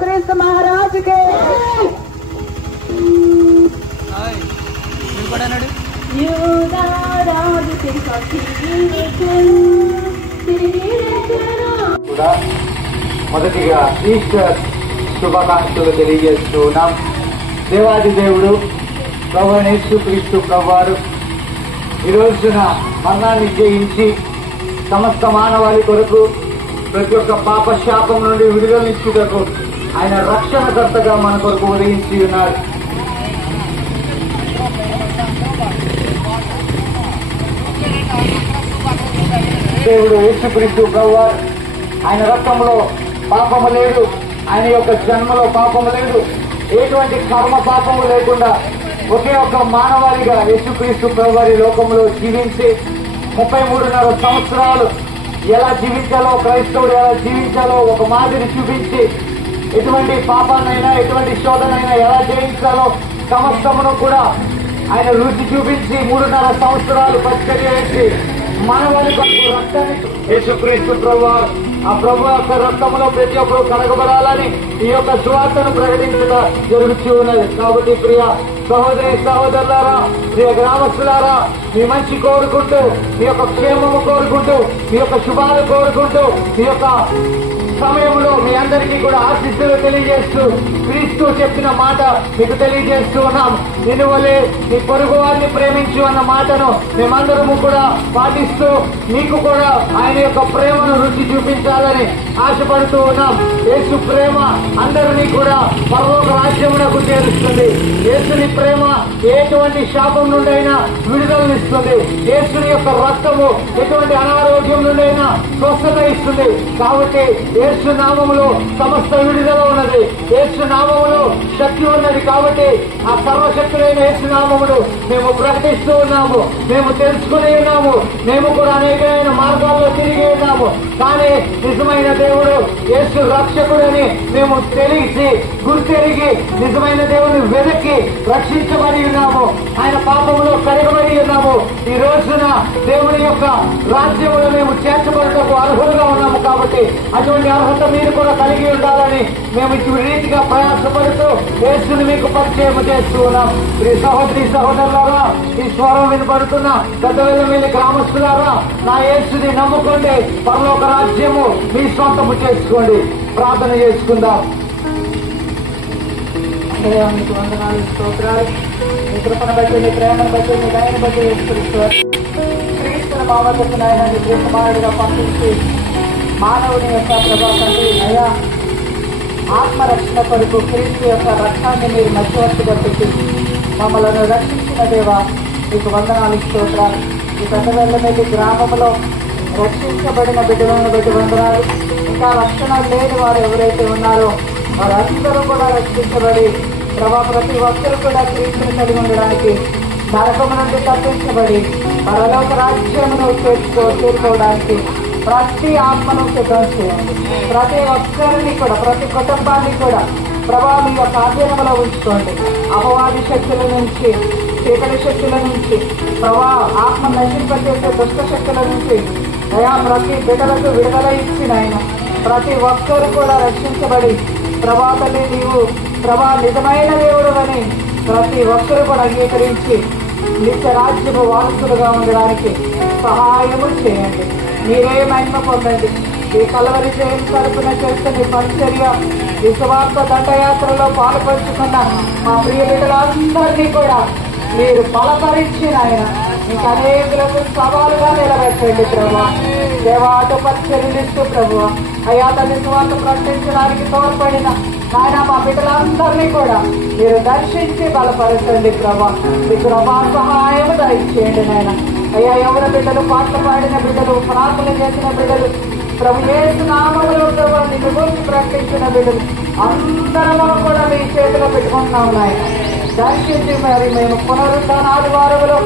क्रिस्त महाराज के మొదటిగా ఈస్టర్ శుభాకాంక్షలు తెలియజేస్తూ ఉన్నాం. దేవాది దేవుడు ప్రభువైన యేసుక్రీస్తు ప్రభువారు ఈ రోజున మరణాన్ని జయించి సమస్త మానవాళి కొరకు ప్రతి ఒక్క పాప శాపం నుండి విడుదలనిచ్చుటకు ఆయన రక్షణకర్తగా మన కొరకు ఉదయించి ఉన్నారు. దేవుడు యేసుక్రీస్తు ప్రభువారు ఆయన రక్తంలో పాపము లేదు, ఆయన యొక్క జన్మలో పాపము లేదు, ఎటువంటి కర్మ పాపము లేకుండా ఒకే ఒక్క మానవాళిగా యేసుక్రీస్తు ప్రభువారి లోకంలో జీవించి 33.5 సంవత్సరాలు ఎలా జీవించాలో, క్రైస్తవుడు ఎలా జీవించాలో ఒక మాదిరి చూపించి ఎటువంటి పాపాన్నైనా ఎటువంటి శోధనైనా ఎలా జయించాలో సమస్తమును కూడా ఆయన రుచి చూపించి 3.5 సంవత్సరాలు పరిచర్య చేసి మానవాళి కొరకు రక్తాన్ని యేసుక్రీస్తు ప్రభువారు ఆ ప్రభు యొక్క రక్తంలో ప్రతి ఒక్కరు కడగబడాలని ఈ యొక్క సువార్తను ప్రకటించగా జరుగుతూ ఉన్నది. కాబట్టి ప్రియ సహోదరి సహోదరులారా, ప్రియ గ్రామస్తులారా, మీ మంచి కోరుకుంటూ, మీ యొక్క క్షేమము కోరుకుంటూ, మీ యొక్క శుభాలు కోరుకుంటూ, మీ యొక్క సమయంలో మీ అందరికీ కూడా ఆశీస్సులు తెలియజేస్తూ క్రీస్తు చెప్పిన మాట మీకు తెలియజేస్తూ ఉన్నాం. నిన్ను వలె నీ పొరుగు వారిని ప్రేమించు అన్న మాటను మేమందరము కూడా పాటిస్తూ మీకు కూడా ఆయన యొక్క ప్రేమను రుచి చూపించాలని ఆశపడుతూ ఉన్నాం. యేసు ప్రేమ అందరినీ కూడా పరలోక రాజ్యమునకు చేరుస్తుంది. యేసుని ప్రేమ ఎటువంటి శాపం నుండైనా విడుదలనిస్తుంది. యేసుని యొక్క రక్తము ఎటువంటి అనారోగ్యం నుండైనా స్వస్థత ఇస్తుంది. కాబట్టి యేసు నామములో సమస్త విడుదల ఉన్నది. యేసు నామములో శక్తి ఉన్నది. కాబట్టి ఆ సర్వశక్తులైన యేసు నామమును మేము ప్రకటిస్తూ ఉన్నాము. మేము తెలుసుకుని ఉన్నాము. మేము కూడా అనేకమైన మార్గాల్లో తిరిగి ఉన్నాము. కానీ నిజమైన దేవుడు యేసు రక్షకుడని మేము తెలిసి గుర్తెరిగి నిజమైన దేవుని వెదకి రక్షించబడి ఉన్నాము. ఆయన పాపములో కడగబడి ఉన్నాము. ఈ రోజున దేవుని యొక్క రాజ్యములో మేము చేర్చబడటకు అర్హులుగా ఉన్నాము. కాబట్టి అటువంటి అర్హత మీరు కూడా కలిగి ఉండాలని మేము ఈ రీతిగా ప్రయాసపడుతూ యేసుని మీకు పరిచయం చేస్తూ ఉన్నాం. ఈ సహోదరి సహోదరులారా, ఈ స్వరం వినపడుతున్న పెద్దవెల్లమిల్లి గ్రామస్తులారా, నా యేసుని నమ్ముకోండి, పరలోక రాజ్యము మీ సొంతము చేసుకోండి. ప్రార్థన చేసుకుందాం. మీకు వందనాలు, స్తోత్రాలు. మీ కృపను బట్టి, మీ ప్రేమను బట్టి, మీ దయను బట్టి క్రీస్తుని మా వద్దకు నాయన కుమారుడిగా పంపించి మానవుని యొక్క ప్రభావాన్ని అయా ఆత్మరక్షణ కొరకు క్రీస్తు యొక్క రక్తాన్ని మీరు మధ్యవర్తిగా పెట్టి మమ్మల్ని రక్షించిన దేవా మీకు వందనాలు, స్తోత్రాలు. ఈ పెద్దవెల్లమెల్లి గ్రామంలో రక్షించబడిన బిడ్డలను బట్టి వందనాలు. ఇంకా రక్షణ లేని వారు ఎవరైతే ఉన్నారో వారందరూ కూడా రక్షించబడి ప్రభా ప్రతి ఒక్కరు కూడా క్రీస్తుని కలిగి ఉండడానికి, నరకము నుండి తప్పించబడి పరలోక రాజ్యమును చేరుకోవడానికి ప్రతి ఆత్మను సిద్ధం చేయండి. ప్రతి ఒక్కరిని కూడా, ప్రతి కుటుంబాన్ని కూడా ప్రభా మీ యొక్క ఆధీనంలో ఉంచుకోండి. అపవాది శక్తుల నుంచి, చీకటి శక్తుల నుంచి, ప్రభా ఆత్మ నశింపజేసే దుష్ట శక్తుల నుంచి అయా ప్రతి బిడ్డలకు విడుదల ఇచ్చిన ఆయన ప్రతి ఒక్కరు కూడా రక్షించబడి ప్రభా తల్లి నీవు ప్రభా నిజమైన దేవుడు అని ప్రతి ఒక్కరు కూడా అంగీకరించి నిత్య రాజ్యపు వారసులుగా ఉండడానికి సహాయము చేయండి. మీరే మహిమ పొందండి. ఈ కలవరి జయం తరపున చేస్తున్న పరిచర్య, ఈ సువార్త దండయాత్రలో పాల్పంచుకున్న మా ప్రియ బిడ్డలందరినీ కూడా మీరు బలపరిచిన ఆయన మీకు అనేకులకు సవాలుగా నిలబెట్టండి ప్రభు. దేవాట పరిచర్యలిస్తూ ప్రభు అయా తల్లి సువార్త ప్రకటించడానికి తోడ్పడిన ఆయన మా బిడ్డలందరినీ కూడా మీరు దర్శించి బలపరచండి ప్రభా. మీ కృపా సహాయం దయచేయండి నాయన. అయ్యా ఎవరి బిడ్డలు పాటలు పాడిన బిడ్డలు, ప్రార్థన చేసిన బిడ్డలు, ప్రభు యేసు నామములో ప్రభు నిన్ను గురించి ప్రకటించిన బిడ్డలు అందరూ కూడా మీ చేతిలో పెట్టుకుంటున్నాం నాయన. దర్శించి మరి మేము పునరుద్ధరణ ఆదివారములో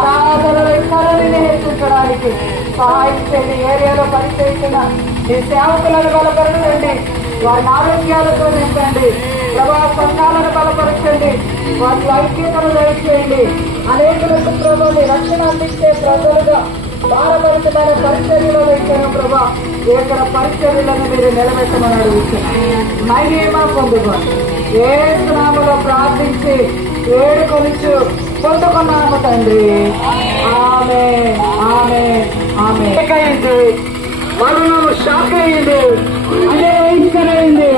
ఆరాధనలు ఇతరులని హెచ్చించడానికి సహాయం చేయండి. ఏరియాలో పనిచేసిన మీ సేవకులను బలపరచండి, వారి ఆరోగ్యాలతో నింపండి ప్రభా. సంఘాలను బలపరచండి, వాటి ఐక్యతను దయచేయండి. అనేకులకు ప్రభుని రక్షణ అందించే ప్రజలుగా భారభరితమైన పరిచర్యలో ఇచ్చాను ప్రభా. ఇక్కడ పరిచర్యలను మీరు నిలబెట్టమని అడుగుతున్నాను. మహిమ పొందుకోండి. యేసు నామములో ప్రార్థించి వేడుకొనుచు పొందుకున్నాము తండ్రి. ఆమేన్, ఆమేన్, ఆమేన్. అయింది, మరణము షాక్ అయింది, అదే ఇష్టమైంది.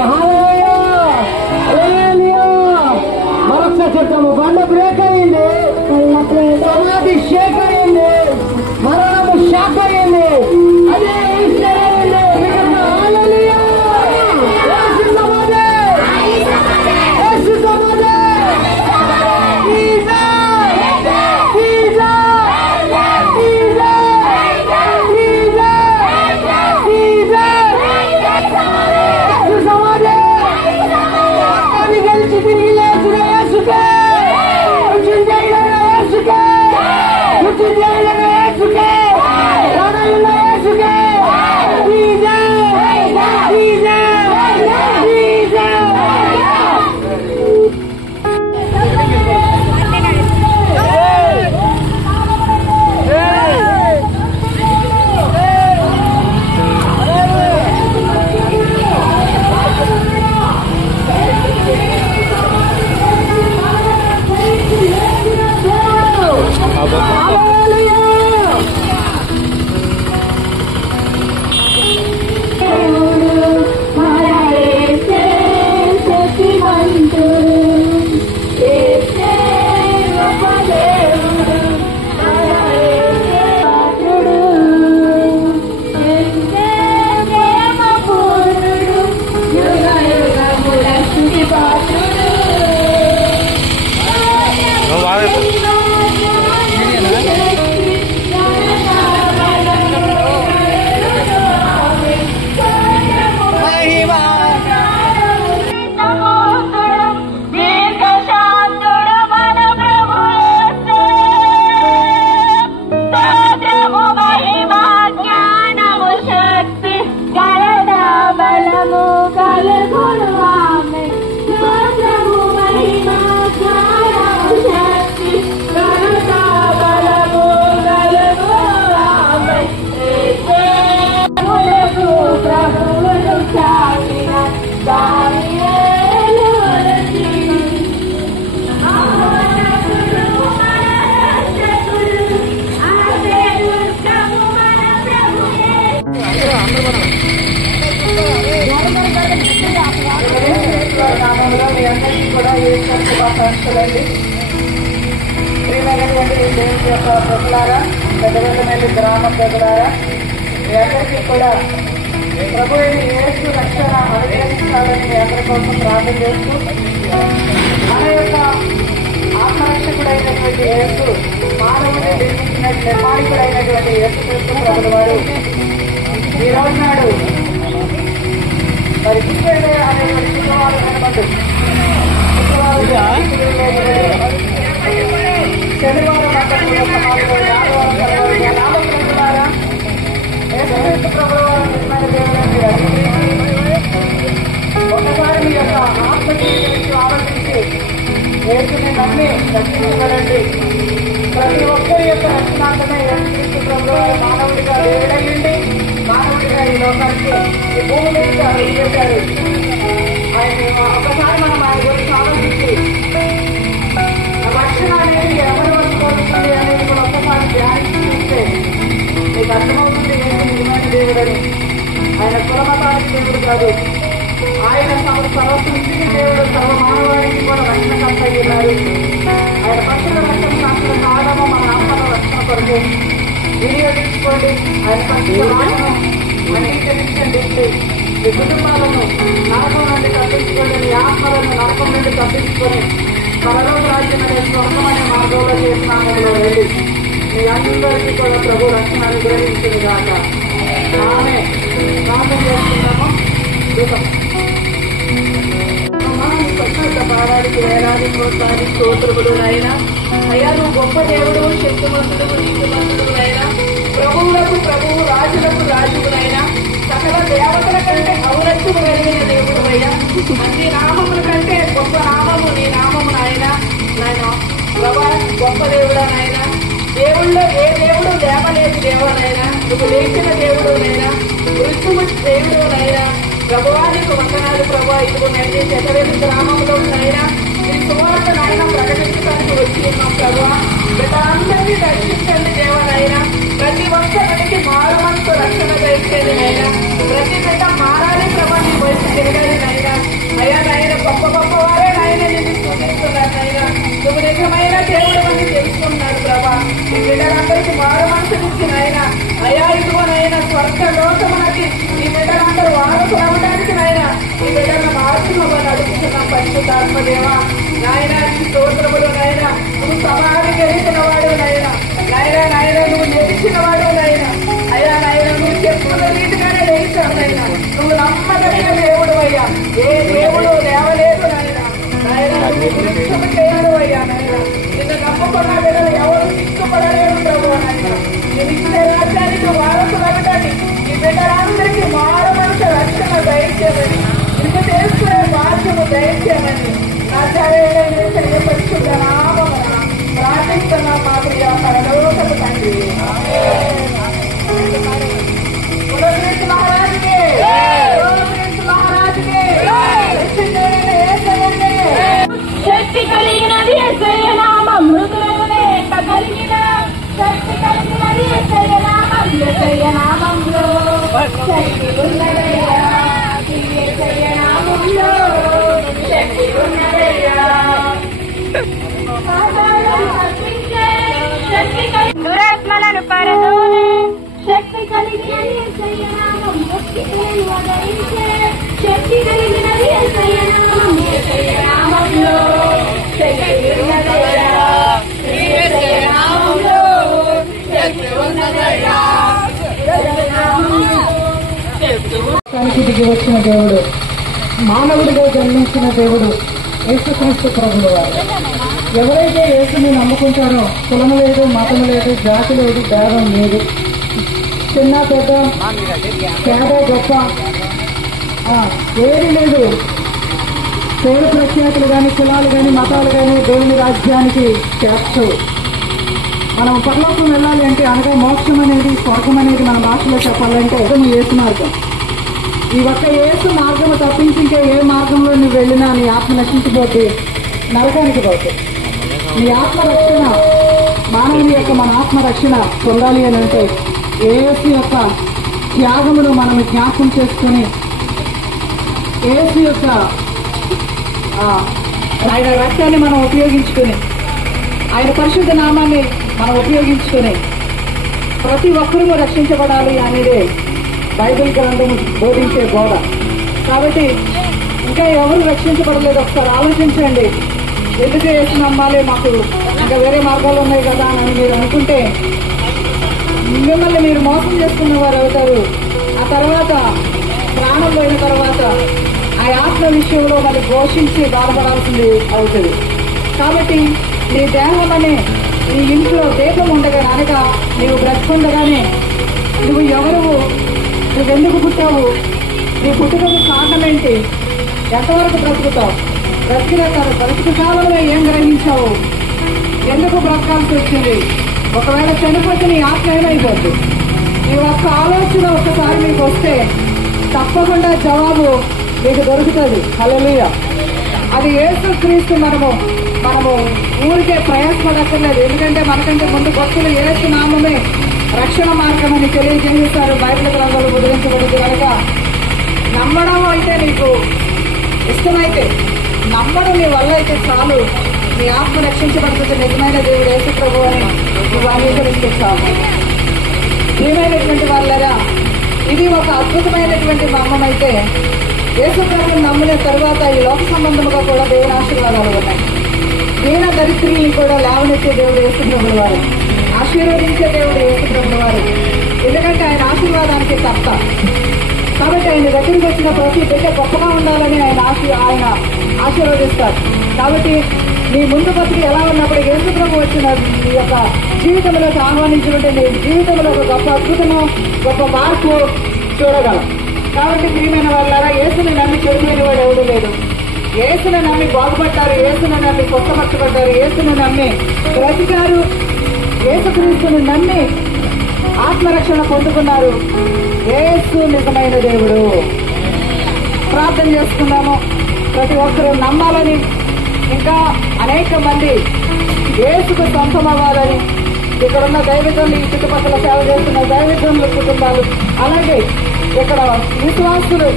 మరొక చెట్టము బండ బ్రేక్ అయింది, సమాధి షేక్ అయింది, మరణము షాక్ అయింది, అదే ఇష్టమైంది. శుభాకాంక్షలండి. ప్రియమైనటువంటి దేవుని యొక్క ప్రజలారా, పెద్దవేలమల్లి గ్రామ ప్రజలారా, మీ అందరికీ కూడా ప్రభు అయిన యేసు రక్షణ అనుగ్రహించాలని మీ అందరి కోసం ప్రార్థన చేస్తూ, మన యొక్క ఆత్మరక్షకుడైనటువంటి యేసు, మానవుని నిర్మించిన నిర్మాణికుడైనటువంటి యేసు క్రీస్తు ప్రభుల వారు ఈ రోజు నాడు మరి కిచెన్ అనేటువంటి శుక్రవారం కనబడ్డు. శనివారం నామప్రజలారా, యేసుక్రీస్తు ప్రభువారు నిజమైన దేవుడండి. ఒకసారి మీ యొక్క ఆత్మజీవితం ఆలోచించి యేసుని నమ్మి రక్షించబడండి. ప్రతి ఒక్కరి యొక్క రక్షణార్థమే యేసుక్రీస్తు ప్రభువారు మానవుడిగా దేవుడయ్యండి, మానవుడిగా ఈ లోకానికి ఈ భూమి మీద అడుగుపెట్టారు. ఆయన ఒకసారి మనం ఆయన గురించి ఆలోచించి రక్షణ అనేది ఎవరి వరకు కోరుతుంది అనేది కూడా ఒక్కసారి ధ్యానించి చూస్తే మీకు అర్థమవుతుంది ఏంటి నిజమైన దేవుడని. ఆయన కులమతానికి దేవుడు కాదు, ఆయన సర్వసృష్టికి దేవుడు, సర్వమానవానికి కూడా రక్షణ కర్తయ్య ఉన్నారు. ఆయన పక్షుల రక్షణ శాస్త్ర కారణము మన ఆత్మల రక్షణ కొరకు వినియోగించుకోండి. ఆయన పక్షుల రాకను అంగీకరించండి. మీ కుటుంబాలను నరకం నుండి తప్పించుకోండి, మీ ఆత్మలను నరకం నుండి తప్పించుకొని పరలోక రాజ్యం అనే స్వర్గమనే మార్గంలో చేసినామంలో వెళ్ళి మీ అందరికీ కూడా ప్రభు రక్షణ అనుగ్రహించింది కాక ఆమె ప్రార్థన చేస్తున్నాము. పాడానికి వేలాది కోట్లాది స్తోత్రములు అయినా అయ్యా, నువ్వు గొప్ప దేవుడు, శక్తిమంతుడు, నీతిమంతుడు అయినా, ప్రభువులకు ప్రభువు, రాజులకు రాజువునైనా, సకల దేవతల కంటే ఔరత్యము కలిగిన దేవుడు అయ్యా. అన్ని నామముల కంటే గొప్ప నామము నీ నామము నాయన. నాయన ప్రభా, గొప్ప దేవుడా నాయన. దేవుళ్ళో ఏ దేవుడు లేవలేదు దేవా నువ్వు లేచిన దేవుడు నైనా, మృత్యువు దేవుడు నైనా. ప్రభువా నీకు వందనాలు ప్రభా. ఇదిగో నైనా చెతవేలు గ్రామంలో నైనా నీ సువార్త నాయన ప్రకటించడానికి వచ్చి ఉన్నాం ప్రభువా. అందరినీ రక్షించండి దేవనైనా. ప్రతి ఒక్కరికి మారు మనసు రక్షణ దయచేది నైనా. ప్రతి బిడ్డ మారాలి ప్రభా, నీ వయసు తిరగాలి నైనా. అయ్యా నాయన గొప్ప గొప్ప వారే నాయన నిన్ను చూపిస్తున్నారు నైనా. నువ్వు నిజమైన దేవుడు అని తెలుసుకున్నాడు ప్రభా. ఈ బిడ్డలందరికీ మారు మనసునిచ్చి నాయన. అయ్యా ఇదిగోనైనా స్వర్గ లోకమునకి ఈ బిడ్డలందరూ వారసులు అవ్వడానికి నాయన ఈ బిడ్డల మార్పులు నడుపుతున్నాం పరిశుద్ధాత్మదేవా. నాయన నీ స్తోత్రములు నాయన. నువ్వు సమాధి గెలిచిన వాడు నాయన. నాయన నాయన నువ్వు నిలిచిన వాడు నాయన. అయ్యా నాయన నువ్వు చెప్పుకున్న రీతిగానే లేచావు నాయన. నువ్వు నమ్మదగిన దేవుడు అయ్యా. ఏ దేవుడు లేవలేదు నాయన. నాయన నువ్వు వృక్షము చేయడు అయ్యా నాయన. నిన్ను నమ్మకున్న బిడ్డలు ఎవరు సిగ్గుపడలేరు ప్రభు నాయన. నేను ఇచ్చే రాజ్యానికి వారసులు అవ్వటానికి ఈ బిడ్డలందరికీ మారు మనసు రక్షణ దయచేయమని, నిన్ను తెలుసుకునే భాగ్యము దయచేయమని నా సరైన పరిశుద్ధ నామమున ప్రార్థిస్తున్నా మా ప్రియ పరలోకపు తండ్రి. మహారాజుకి శక్తి కలిగినది యేసయ్య నామం. మృదులనే కలిగిన శక్తి కలిగినది యేసయ్య నామం. యేసయ్య నామంలో శక్తి ఉన్నదయ్యా. యేసయ్య నామంలో శక్తి ఉన్నదయ్యా. దురాత్మలను పరదోనే శక్తి కలిగినది యేసయ్య నామం. ముక్తిని వదలించే శక్తి కలిగినది యేసయ్య నామం. యేసయ్య నామంలో శక్తి ఉన్నదయ్యా. యేసయ్య నామంలో శక్తి ఉన్నదయ్యా. దిగి వచ్చిన దేవుడు, మానవుడిగా జన్మించిన దేవుడు యేసుక్రీస్తు ప్రభువు వారు. ఎవరైతే యేసుని నమ్ముకుంటారో కులము లేదు, మతం లేదు, జాతి లేదు, భేదం లేదు. చిన్న పెద్ద, పేద గొప్ప ఏది లేదు. పేరు ప్రఖ్యాతులు కానీ, కులాలు కానీ, మతాలు కానీ దేవుని రాజ్యానికి చేర్చవు. మనం పరలోకం వెళ్ళాలి అంటే, అనగా మోక్షం అనేది, స్వర్గం అనేది మన భాషలో చెప్పాలంటే యేసు మార్గం. ఈ ఒక్క యేసు మార్గము తప్పించి ఇంకా ఏ మార్గంలో నువ్వు వెళ్ళినా నీ ఆత్మ నశించిపోతే నరకానికి పోతే. నీ ఆత్మ రక్షణ, మానవుని యొక్క మన ఆత్మ రక్షణ పొందాలి అని అంటే యేసు యొక్క త్యాగమును మనం జ్ఞాపకం చేసుకుని, యేసు యొక్క ఆయన రక్తాన్ని మనం ఉపయోగించుకుని, ఆయన పరిశుద్ధ నామాన్ని మనం ఉపయోగించుకుని ప్రతి ఒక్కరూ రక్షించబడాలి అనేదే బైబిల్ గ్రంథం బోధించే బోధ. కాబట్టి ఇంకా ఎవరు రక్షించబడలేదు ఒకసారి ఆలోచించండి. ఎందుకు యేసు నమ్మాలి, మాకు ఇంకా వేరే మార్గాలు ఉన్నాయి కదా అని మీరు అనుకుంటే మిమ్మల్ని మీరు మోసం చేసుకున్న వారు అవుతారు. ఆ తర్వాత ప్రాణం పోయిన తర్వాత ఆ ఆత్మ విషయంలో మళ్ళీ ఘోషించి బాధపడాల్సింది అవుతుంది. కాబట్టి నీ దేహం అనే నీ ఇంట్లో దీపం ఉండగా అనగా నీవు బ్రతుకుండగానే నువ్వు ఎవరు, నువ్వెందుకు పుట్టావు, నీ పుట్టుకకు కారణం ఏంటి, ఎంతవరకు బ్రతుకుతావు, బ్రతుకు కాలంలో ఏం గ్రహించావు, ఎందుకు బ్రతకాల్సి వచ్చింది, ఒకవేళ చనిపోతే నీ ఆత్మ ఏమైపోద్ది. ఈ ఒక్క ఆలోచన ఒక్కసారి మీకు వస్తే తప్పకుండా జవాబు మీకు దొరుకుతుంది. హల్లెలూయా. అది యేసుక్రీస్తు మనము ఊరికే ప్రయాసపడక్కర్లేదు. ఎందుకంటే మనకంటే ముందు భక్తులు యేసు నామమే రక్షణ మార్గం అని తెలియజేస్తారు. బైబిల్ గ్రంథాలు ముద్రించబడింది కనుక నమ్మడం అయితే నీకు ఇష్టమైతే, నమ్మడం నీ వల్ల అయితే చాలు, నీ ఆత్మ రక్షించబడుతుంది. నిజమైన దేవుడు యేసు ప్రభు అని నువ్వు అంగీకరిస్తే చాలు. ప్రియమైనటువంటి వాళ్ళరా, ఇది ఒక అద్భుతమైనటువంటి మర్మం. అయితే యేసు ప్రభువుని నమ్మిన తరువాత ఈ లోక సంబంధముగా కూడా దేవుని ఆశీర్వాదాలు ఉన్నాయి. దీన దరిద్రుల్ని కూడా లేవనెత్తే దేవుడు యేసు ప్రభువు వారు, ఆశీర్వదించే దేవుడు యేసు ప్రభువు వారు. ఎందుకంటే ఆయన ఆశీర్వాదానికి తప్ప. కాబట్టి ఆయన దగ్గరికి వచ్చిన ప్రతి బిడ్డ గొప్పగా ఉండాలని ఆయన ఆశీర్వదిస్తారు. కాబట్టి నీ ముందు బతికి ఎలా ఉన్నప్పుడు యేసు ప్రభు వచ్చిన నీ యొక్క జీవితంలోకి ఆహ్వానించుకుంటే నీ జీవితంలో ఒక గొప్ప అద్భుతము, గొప్ప మార్పు చూడగలం. కాబట్టి ప్రియమైన వాళ్ళారా, యేసుని నమ్మి చెడిపోయిన వాడు ఎవడూ లేదు. యేసుని నమ్మి బాగుపడ్డారు, యేసుని నమ్మి స్వస్థపరచబడ్డారు, యేసుని నమ్మి బ్రతికారు, యేసుక్రీస్తుని నమ్మి ఆత్మరక్షణ పొందుకున్నారు. యేసు నిజమైన దేవుడు. ప్రార్థన చేసుకుందాము. ప్రతి ఒక్కరూ నమ్మాలని, ఇంకా అనేక మంది యేసుకు సొంతమవ్వాలని, ఇక్కడ ఉన్న దైవజనులు, ఈ చుట్టుపక్కల సేవ చేస్తున్న దైవజనుల కుటుంబాలు, అలాగే ఇక్కడ విశ్వాసులు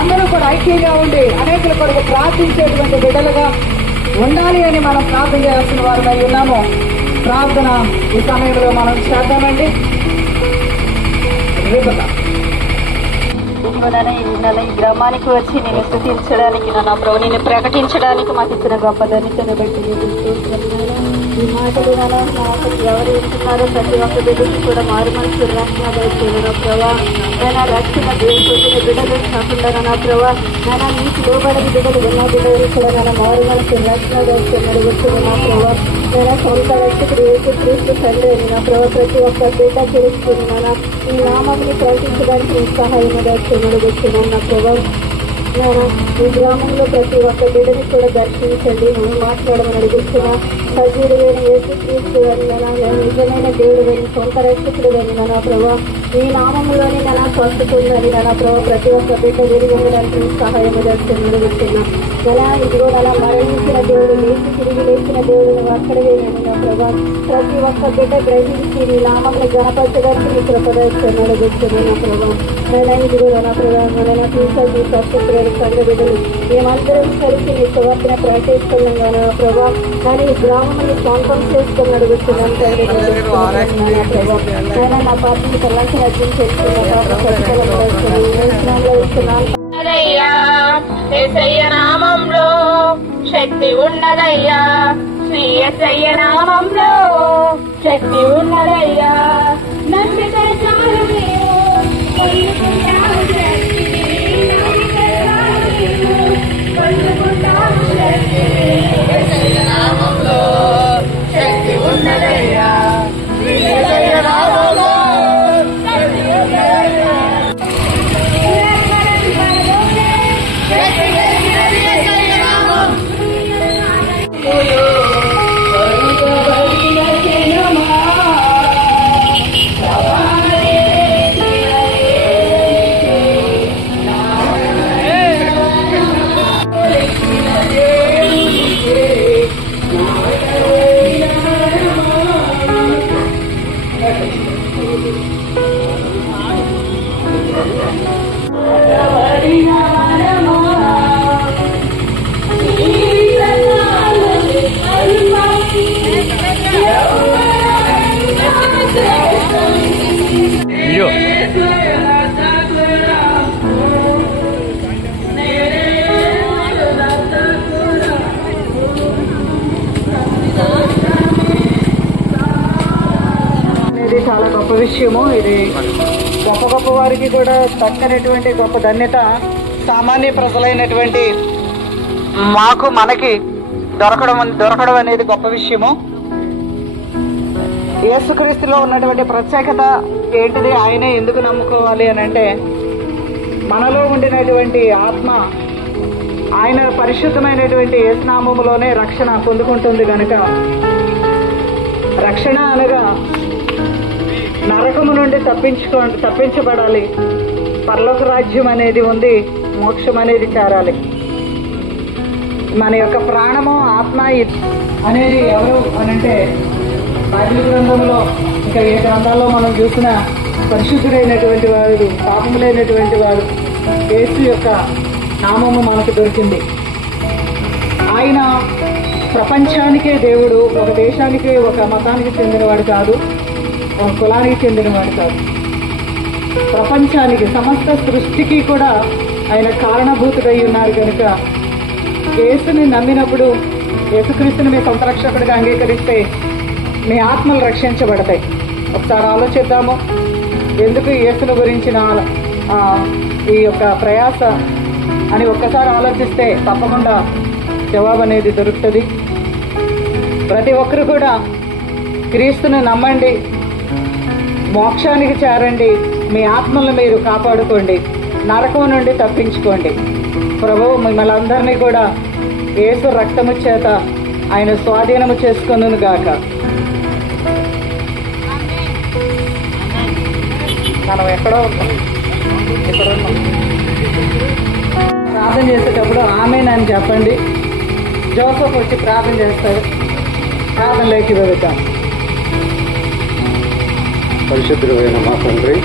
అందరూ కూడా ఐక్యంగా ఉండి అనేకుల కొరకు ప్రార్థించేటువంటి బిడ్డలుగా ఉండాలి అని మనం ప్రార్థన చేయాల్సిన వారమై ఉన్నాము. ప్రార్థన ఈ సమయంలో మనం చేద్దామండి. ఈ గ్రామానికి వచ్చి నేను స్తుతించడానికి, నా ప్రభు నిన్ను ప్రకటించడానికి మాకు ఇచ్చిన గొప్ప ధన్యతను బట్టి ఈ మాటలు నాకు ఎవరు ఇస్తున్నారో ప్రతి ఒక్క బిడ్డకి కూడా మారు మనసు రక్షణ దయచేయను ప్రభా. నేను రక్షణ దేవుని బిడ్డలు కాకుండా నా ప్రభా, నేను నీకు లోబడిన బిడ్డలు ఉన్న బిడ్డలు కూడా నేను మారు మనసు రక్షణ దయచేయను వచ్చాను నా ప్రభా. నేను సొంత రక్షకుడు యేసుక్రీస్తు తండ్రి నా ప్రభా. ప్రతి ఒక్క బిడ్డ తెలుసుకున్నాను. ఈ నామాన్ని ప్రకటించడానికి సహాయం దయచేయను వచ్చాను నా ప్రభా. నేను ఈ గ్రామంలో ప్రతి ఒక్క బిడ్డని కూడా దర్శించండి. నేను మాట్లాడమని అడుగుతున్నా. సజీవుడైన యేసుక్రీస్తు అని నేను నిజమైన దేవుడు అని, సొంత రక్షకుడు అని నా ప్రభా. ఈ నామంలోని నేను స్వస్థ పొందని నా ప్రభా. ప్రతి ఒక్క బిడ్డ విరిగి ఉండడానికి సహాయం దర్శనం అడుగుతున్నా. ఎలా ఇదిగో అలా మరణించిన దేవుడు, లేచి తిరిగి లేచిన దేవుడు నువ్వు అక్కడే నా ప్రభా. ప్రతి ఒక్క బిడ్డ గ్రహించి నీ నామాన్ని గణపరచడానికి నీ కృపదర్శనం అడుగుతున్నా నా ప్రభా. నేను ఇదిగో నా ప్రభా, నేను తీసాను ఈ స్వస్థ సంఘ బిడ్డలు మేమందరం కలిసి నీ సువార్తన ప్రకటిస్తున్నాం నా ప్రభా. కానీ ఈ గ్రామాన్ని సొంతం చేసుకుని అడుగుతున్నాను తండ్రి. నేను నా పార్టీని తల్లాసి రాజ్యం నామంలో శక్తి ఉన్నదయ్యా. శ్రీ యేసయ్య నామంలో శక్తి ఉన్నదయ్యా. నమ్మితే చాలు నామంలో శక్తి ఉన్నదయ్యా. చాలా గొప్ప విషయము. ఇది గొప్ప వారికి కూడా దక్కనటువంటి గొప్ప ధన్యత సామాన్య ప్రజలైనటువంటి మనకి దొరకడం అనేది గొప్ప విషయము. యేసుక్రీస్తులో ఉన్నటువంటి ప్రత్యేకత ఏంటిది, ఆయనే ఎందుకు నమ్ముకోవాలి అని అంటే, మనలో ఉండినటువంటి ఆత్మ ఆయన పరిశుద్ధమైనటువంటి యేసునామములోనే రక్షణ పొందుకుంటుంది కనుక, రక్షణ అనగా నరకము నుండి తప్పించబడాలి, పరలోక రాజ్యం అనేది ఉంది, మోక్షం అనేది చేరాలి. మన యొక్క ప్రాణము ఆత్మ అనేది ఎవరు అనంటే, బైబిల్ గ్రంథంలో ఇంకా ఏ గ్రంథాల్లో మనం చూసిన పరిశుద్ధుడైనటువంటి వాడు, పాపము లేనటువంటి వాడు యేసు యొక్క నామము మనకు దొరికింది. ఆయన ప్రపంచానికే దేవుడు, ఒక దేశానికి ఒక మతానికి చెందినవాడు కాదు, ఒక కులానికి చెందినవాడు కాదు. ప్రపంచానికి, సమస్త సృష్టికి కూడా ఆయన కారణభూతుడై ఉన్నారు కనుక, యేసుని నమ్మినప్పుడు, యేసుక్రీస్తుని మీ సొంత రక్షకుడిగా అంగీకరిస్తే మీ ఆత్మలు రక్షించబడతాయి. ఒకసారి ఆలోచిద్దాము, ఎందుకు యేసుని గురించిన ఈ యొక్క ప్రయాస అని ఒక్కసారి ఆలోచిస్తే తప్పకుండా జవాబు అనేది దొరుకుతుంది. ప్రతి ఒక్కరు కూడా క్రీస్తుని నమ్మండి, మోక్షానికి చేరండి, మీ ఆత్మలను మీరు కాపాడుకోండి, నరకం నుండి తప్పించుకోండి. ప్రభువు మిమ్మల్ని అందరినీ కూడా యేసు రక్తము చేత ఆయన స్వాధీనము చేసుకొనును గాక. మనం ఎక్కడో ఉంటాం, ఇక్కడ ఉన్నాం. ప్రార్థన చేసేటప్పుడు ఆమేనని చెప్పండి. జోసఫ్ వచ్చి ప్రార్థన చేస్తాడు. ప్రార్థనలోకి వెళ్తాం. పరిశుద్ధుడైన మా తండ్రి,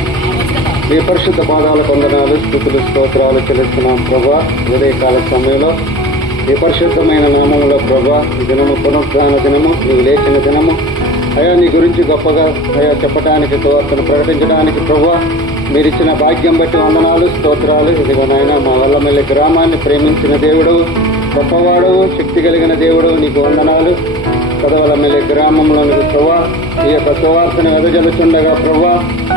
మీ పరిశుద్ధ పాదాల వందనాలు, స్తుతులు, స్తోత్రాలు చెల్లిస్తున్నాం ప్రభా. ఉదయకాల సమయంలో ఈ పరిశుద్ధమైన నామంలో ప్రభా, ఈ దినము పునరుద్ధాన దినము, నీవు లేచిన దినము అయా, నీ గురించి గొప్పగా అయా చెప్పడానికి, సువార్తను ప్రకటించడానికి ప్రభా మీరిచ్చిన భాగ్యం బట్టి వందనాలు, స్తోత్రాలు. ఇదిగో నాయన, మా వల్లమెల్లి గ్రామాన్ని ప్రేమించిన దేవుడు, గొప్పవాడవు, శక్తి కలిగిన దేవుడు, నీకు వందనాలు. పదవల్లమెల్లి గ్రామంలో నీకు ప్రభా ఈ యొక్క సువార్తను వెదజల్లుచుండగా ప్రభా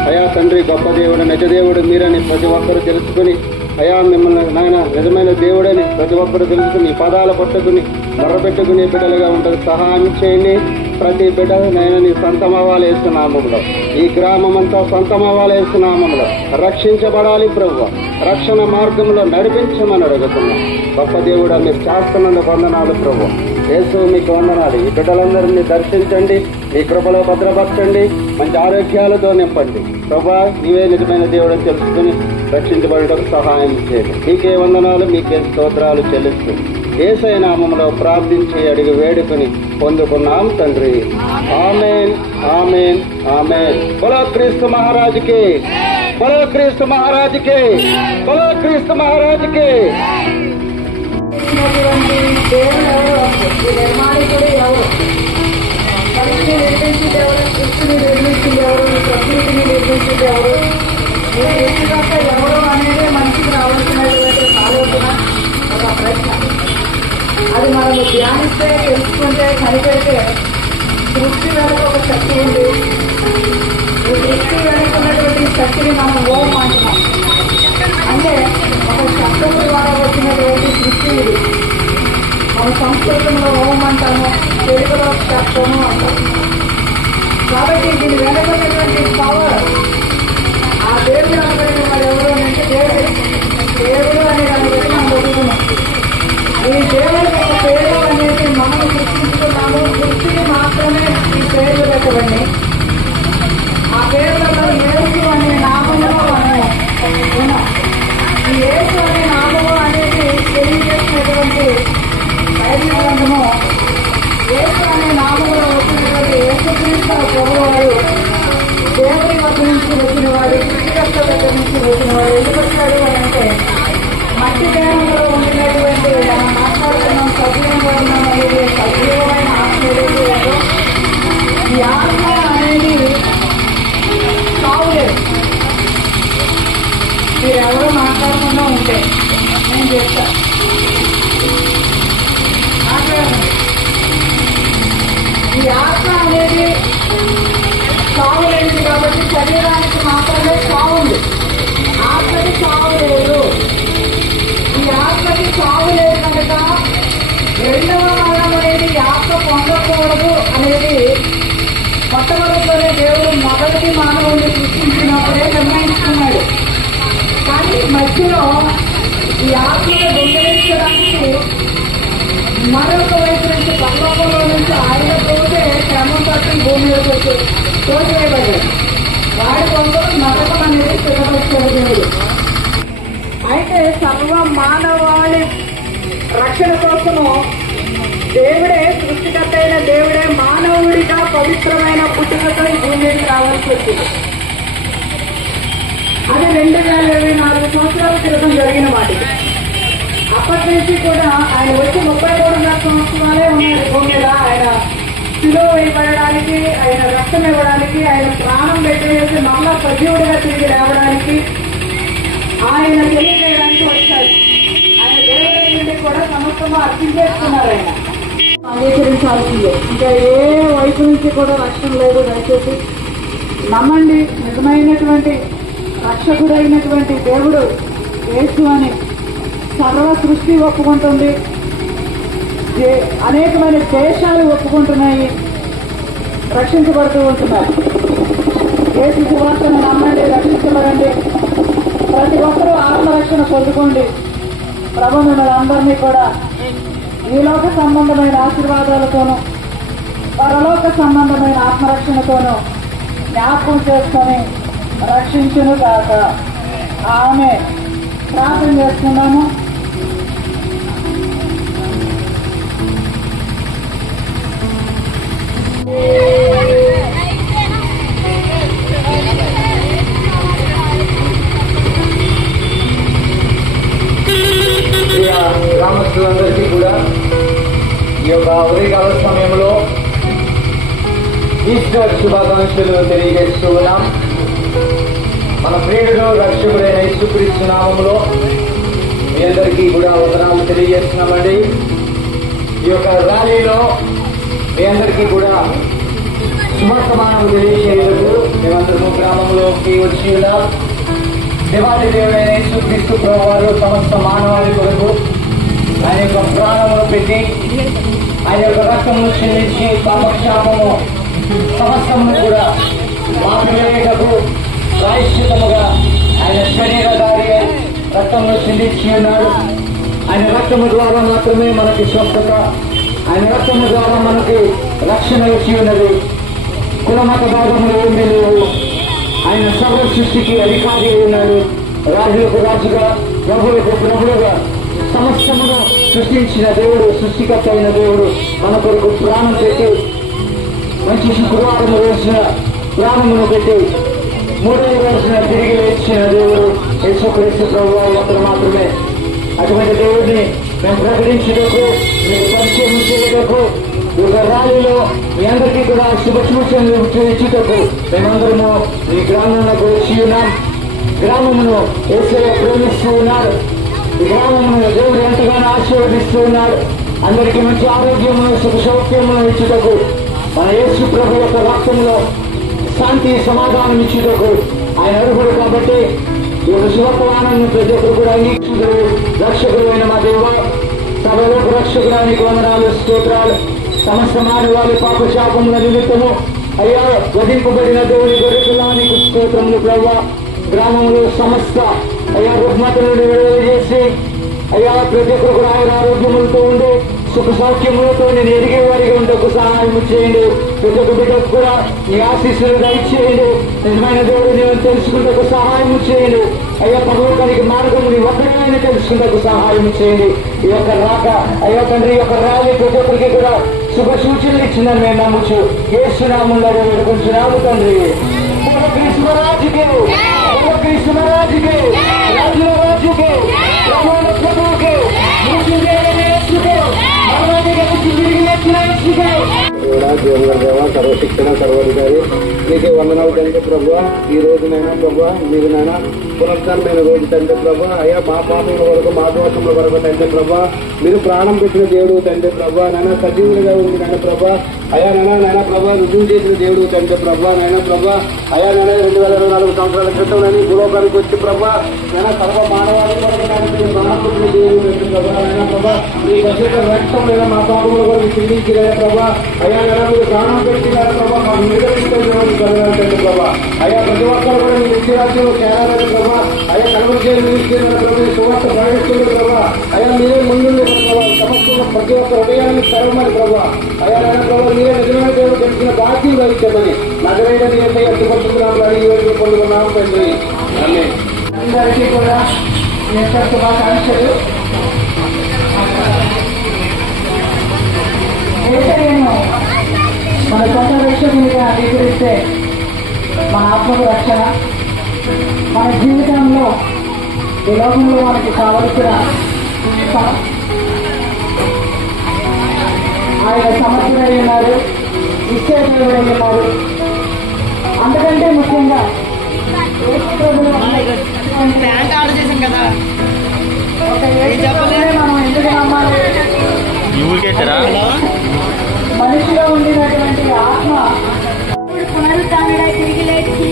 అయా తండ్రి, గొప్ప దేవుడు, నిజ దేవుడు మీరని ప్రతి ఒక్కరూ తెలుసుకుని అయా మిమ్మల్ని నాయన నిజమైన దేవుడని ప్రతి ఒక్కరూ తెలుసుకుని పదాల పట్టుకుని మొర్రపెట్టుకునే బిడ్డలుగా ఉంటుంది సహాయం చేయండి. ప్రతి బిడ్డ నేను నీ సొంతమవ్వాలి వేస్తున్నామంలో, ఈ గ్రామం అంతా సొంతమవ్వాలి వేస్తున్నామంలో రక్షించబడాలి ప్రభు. రక్షణ మార్గంలో నడిపించమని అడుగుతున్నాం. గొప్ప దేవుడా, మీరు చేస్తున్నందుకు వందనాలు ప్రభు. యేసు మీకు వందనాలు. ఈ బిడ్డలందరినీ దర్శించండి, మీ కృపలో భద్రపరచండి, మంచి ఆరోగ్యాలతో నింపండి ప్రభా. నీవే నిజమైన దేవుడు అని తెలుసుకుని రక్షించబడటకు సహాయం చేయండి. మీకే వందనాలు, మీకే స్తోత్రాలు చెల్లిస్తూ యేసయ్య నామములో ప్రార్థించి అడిగి వేడుకుని పొందుకున్నాం తండ్రి. ఆమేన్, ఆమేన్, ఆమేన్. బోలో క్రీస్తు మహారాజుకి, బోలో క్రీస్తు మహారాజుకి, బోలో క్రీస్తు మహారాజుకి. దేవుడు ఎవరు? ఈ నిర్మాణికుడు ఎవరు? మనిషిని నిర్మించింది ఎవరు? సృష్టిని నిర్మించింది ఎవరు? ఈ ప్రకృతిని నిర్మించింది ఎవరు? ఈ సృష్టిదాకా ఎవరు అనేది మనిషికి రావాల్సినటువంటి ఆలోచన, ఒక ప్రశ్న. అది మనము ధ్యానిస్తే, తెలుసుకుంటే, కనిపెడితే సృష్టి వెనుక ఒక శక్తి ఉంది. ఈ సృష్టి వెనుక ఉన్నటువంటి శక్తిని మనం ఓం అంటున్నాం. అంటే ఒక శబ్దం ద్వారా వచ్చినటువంటి సృష్టి ఇది. మన సంస్కృతంలో ఓం అంటాము, తెలుగులో శబ్దము అంటాము. కాబట్టి దీని వెనుకటువంటి పవర్, ఆ దేవుడు అనుకునే మరి ఎవరు అంటే దేవుడు. దేవుడు అనే దాన్ని బట్టి మనం బతుకున్నాం. ఈ దేవుడి యొక్క పేరు అనేది మనం సృష్టించుకున్నాము. సృష్టిని మాత్రమే ఈ పేర్లు పెట్టవండి. ఆ పేర్లలో యేసు అనే నామములో మనం ఉన్నాం. ఈ యేసు అనే నామము అనేది తెలియజేసినటువంటి బైబిల్ గ్రంథము. యేసు అనే నామములో వచ్చినటువంటి యేసుక్రీస్తు ప్రభువారు దేవుడి వద్ద నుంచి వచ్చినవాడు, సృష్టికర్త దగ్గర నుంచి వచ్చినవాడు. ఎందుకు వచ్చాడు అని అంటే, మట్టి దేహంలో ఉండినటువంటి మనం మాట్లాడుతున్నాం, సజీవంగా ఉన్నాం అనేది సజీవమైన ఆత్మ ఏదైతే ఉందో, ఈ ఆత్మ అనేది సాగులేదు. మీరెవరో మాట్లాడకుండా ఉంటే నేను చెప్తాను, మాట్లాడండి. ఈ ఆత్మ అనేది సాగులేదు కాబట్టి శరీరానికి మాత్రమే సాగుంది, ఆత్మకి సాగు లేదు. ఈ ఆత్మకి సాగు లేదు కనుక రెండవ మరణం అనేది ఆత్మ పొందకూడదు అనేది మొట్టమొదటిలోనే దేవుడు మొదటి మానవుని సృష్టించినప్పుడే నిర్ణయించుకున్నాడు. కానీ మధ్యలో ఈ ఆత్మను దొంగిలించడానికి మరొక వైపు నుంచి పర్వతంలో నుంచి ఆయన తోటే క్రమం పట్టి భూమి మీదకి వచ్చి తోసివేయబడ్డాడు. వాడి కోసం నరకం అనేది సిద్ధపరిచాడు దేవుడు. అయితే సర్వ మానవాళి రక్షణ కోసము దేవుడే, సృష్టికర్త అయిన దేవుడే మానవుడిగా పవిత్రమైన పుట్టుకతో ఈ భూమి మీదకి రావాల్సి వచ్చింది. అది 2024 సంవత్సరాల క్రితం జరిగిన వాటికి. అప్పటి నుంచి కూడా ఆయన వచ్చి 33 సంవత్సరాలే ఉన్నారు భూమి మీద. ఆయన శిలువ వేయబడడానికి, ఆయన రక్తం ఇవ్వడానికి, ఆయన ప్రాణం పెట్టేసి మళ్ళా సజీవుడిగా తిరిగి రావడానికి, ఆయన తెలియజేయడానికి వచ్చాడు. ఆయన దేవుడి నుండి కూడా సమస్తము అర్పించేస్తున్నారు. ఆయన అంగీకరించాల్సిందే. ఇంకా ఏ వైపు నుంచి కూడా రక్షణ లేదు. దయచేసి నమ్మండి. నిజమైనటువంటి రక్షకుడైనటువంటి దేవుడు యేసు అని సర్వ సృష్టి ఒప్పుకుంటుంది. అనేకమైన దేశాలు ఒప్పుకుంటున్నాయి, రక్షించబడుతూ ఉంటున్నారు. యేసు సువార్తను నమ్మండి, రక్షించబడండి. ప్రతి ఒక్కరూ ఆత్మరక్షణ పొందుకోండి. ప్రభు మిమ్మల్ని అందరినీ కూడా ఈ లోక సంబంధమైన ఆశీర్వాదాలతోనూ పరలోక సంబంధమైన ఆత్మరక్షణతోనూ జ్ఞాపకం చేసుకొని రక్షించును కాక. ఆమె ప్రార్థన చేస్తున్నాము. గ్రామస్తులందరికీ కూడా ఈ యొక్క ఉదయకాల సమయంలో ఈస్టర్ శుభాకాంక్షలు తెలియజేస్తూ ఉన్నాం. మన ప్రియుడు రక్షకుడైన యేసుక్రీస్తు నామములో మీ అందరికీ కూడా వందనాలు తెలియజేస్తున్నామండి. ఈ యొక్క ర్యాలీలో మీ అందరికీ కూడా శుభవర్తమానం తెలియజేయలేదు. మేమందరము గ్రామంలోకి వచ్చి ఉన్నాం. దేవాది దేవుడైన యేసుక్రీస్తు ప్రభువారు సమస్త మానవాళి కొరకు ఆయన యొక్క ప్రాణమును పెట్టి ఆయన యొక్క రక్తమును చెల్లించి పాపక్షాపము సమస్తమును కూడా మాపివేయటకు ప్రాయశ్చితముగా ఆయన శరీరధారి రక్తమును చెల్లించి ఉన్నాడు. ఆయన రక్తము ద్వారా మాత్రమే మనకి స్వస్థత, ఆయన రక్తము ద్వారా మనకి రక్షణ వచ్చి ఉన్నది. కులమత భాగములు ఏమీ లేవు. ఆయన సర్వ సృష్టికి అధికారి ఉన్నాడు. రాజులకు రాజుగా, ప్రభువులకు ప్రభువుగా సమస్తమును సృష్టించిన దేవుడు, సృష్టికర్త అయిన దేవుడు మన కొరకు ప్రాణం పెట్టి మంచి శుక్రవారం రోజున ప్రాణమును పెట్టి మూడవ రోజున తిరిగి లేచిన దేవుడు యేసుక్రీస్తు ప్రభువు అతను మాత్రమే. అటువంటి దేవుడిని మేము ప్రకటించుటకు, మీకు పరిచయం చేయటకు, ఈ ర్యాలీలో మీ అందరికీ కూడా శుభ సూచనలు ఇచ్చుటకు మేమందరము ఈ గ్రామంలోకి వచ్చి ఉన్నాం. గ్రామమును యేసయ్య ప్రేమిస్తూ ఉన్నాడు. ఈ గ్రామమును దేవుడు ఎంతగానో ఆశీర్వదిస్తూ ఉన్నాడు. అందరికీ మంచి ఆరోగ్యమును సుఖ సౌఖ్యమును ఇచ్చుటకు, మన యేసు ప్రభు యొక్క రక్తంలో శాంతి సమాధానం ఇచ్చుటకు ఆయన అర్హుడు. కాబట్టి ఈ యొక్క శుభప్రమాణాన్ని ప్రతి ఒక్కరు కూడా అంగీకరించుడు. రక్షకుడు అయిన మా దేవ, సభలోకి రక్షకుడానికి వందనాలు, స్తోత్రాలు. సమస్త మానవాళి పాప శాపముల నిమిత్తము అయ్యా వధింపబడిన దేవుని గొర్రెకులానికి స్తోత్రములు ప్రభువా. గ్రామంలో సమస్త అయ్యా రుగ్మతలను విడుదల చేసి అయ్యా ప్రతి ఒక్కరు కూడా ఆయన ఆరోగ్యములతో ఉండి సుఖ సౌఖ్యములతో నేను ఎదిగే వారిగా ఉండకు సహాయం చేయండి. ప్రతి ఒక్క బిడ్డకు కూడా నీ ఆశీస్సులు దయచేయండి. నిజమైన దేవుడు నేను తెలుసుకుంటకు సహాయం చేయండి. అయ్యా పరలోకానికి మార్గముని ఒక్కడైనా తెలుసుకుంటకు సహాయం చేయండి. ఈ యొక్క రాక అయ్యా తండ్రి యొక్క ర్యాలీ ప్రతి ఒక్కరికి కూడా శుభ సూచనలు ఇచ్చిందని మేము నమ్ముచు యేసు నామములో వేడుకుంటున్నాము తండ్రి. క్రీస్తు రాజుకే, క్రీస్తు రాజుకే, రాజుల రాజుకే, ప్రమాణ ప్రభువుకే, దేవ సర్వశిక్షణ సర్వాధికారి నీకే వందనాలు తండ్రి ప్రభు. ఈ రోజునైనా ప్రభు మీరునైనా పునరుద్ధరమైన రోజు తండ్రి ప్రభు. అయ్యా మా పాపముల వరకు, మా దోషముల వరకు తండ్రి ప్రభు మీరు ప్రాణం పెట్టిన దేవుడు తండ్రి ప్రభు. నైనా సజీవులుగా ఉంది నాయన ప్రభు. అయ్యా నాయన ప్రభు రుజువు చేసిన దేవుడు తండ్రి ప్రభు. నాయన ప్రభు అయ్యా 2024 సంవత్సరాల క్రితం నేను భూలోకానికి వచ్చి ప్రభు నైనా సర్వ మానవాళి వరకు ప్రాణం పెట్టిన దేవుడు తండ్రి ప్రభు. నాయన ప్రభు మీ పరిశుద్ధ రక్తం లేదా మా పాపముల వరకు చెల్లించిన ప్రభు. అయ్యా మీరు ప్రాణం పెట్టిన ప్రభావ మాకు నిర్వహించే తండ్రి ప్రభా. అయ్యా ప్రతి ఒక్కరు కూడా మీ నిత్యరాజ్యంలో చేరాలని ప్రభా. అయ్యా కనుమచేయాలి ప్రభు సువార్త ప్రకటిస్తుంది ప్రభా. అయ్యా మీరే ముందుండే ప్రభావ సమస్యలో ప్రతి ఒక్క హృదయాన్ని తెరవమని ప్రభా. అయ్యా నాయన ప్రభావ మీరే నిజమైన దేవుడు తెలిసిన బాధ్యం వహించమని నగరైన అడ్డుపడుతున్నాము అడిగి వేడుకు పొందుకున్నాము తండ్రి. అందరికీ కూడా శుభాకాంక్షలు. యేసయ్యను మన సొంత రక్షకునిగా అంగీకరిస్తే మన ఆత్మకు రక్షణ, మన జీవితంలో ఈ లోకంలో మనకి కావలసిన ఆయన సమర్థుడై ఉన్నారు, నిశ్చయకుడై ఉన్నారు. అంతకంటే ముఖ్యంగా మనం ఎందుకు నమ్మాలి? మనిషిలో ఉండినటువంటి ఆత్మ పునరుద్ధానుడై తిరిగి లేచి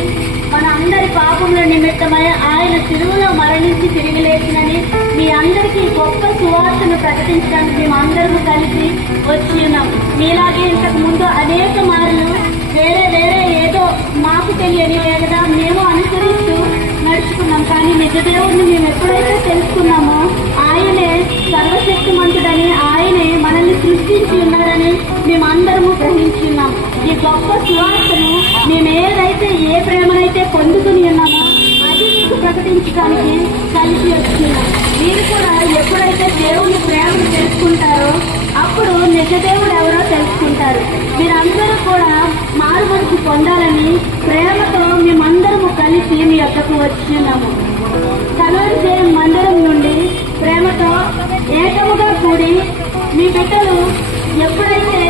మన అందరి పాపముల నిమిత్తమై ఆయన శిలువలో మరణించి తిరిగి లేచినని మీ అందరికీ గొప్ప సువార్తను ప్రకటించడానికి మేము అందరము కలిసి వచ్చి ఉన్నాం. మీలాగే ఇంతకు ముందు అనేక మార్లు వేరే వేరే ఏదో మాకు తెలియని లేదా మేము అనుసరిస్తూ నడుచుకున్నాం. కానీ నిజ దేవుడిని మేము ఎప్పుడైతే తెలుసుకున్నామో ఆయనే సర్వశక్తిమంతుడని, ఆయనే మనల్ని సృష్టించి ఉన్నారని మేమందరము గ్రహించి ఉన్నాం. ఈ గొప్ప సువార్తను మేము ఏదైతే ఏ ప్రేమనైతే పొందుకుని ఉన్నామో ప్రకటించడానికి కలిసి వచ్చినాం. మీరు కూడా ఎప్పుడైతే దేవుని ప్రేమను తెలుసుకుంటారో అప్పుడు నిజ దేవుడు ఎవరో తెలుసుకుంటారు. మీరందరూ కూడా మారు మనసు పొందాలని ప్రేమతో మేమందరము కలిసి మీ యొక్కకు వచ్చినాము. కల్వరి మందిరం నుండి ప్రేమతో ఏకముగా కూడి మీ బిడ్డలు ఎప్పుడైతే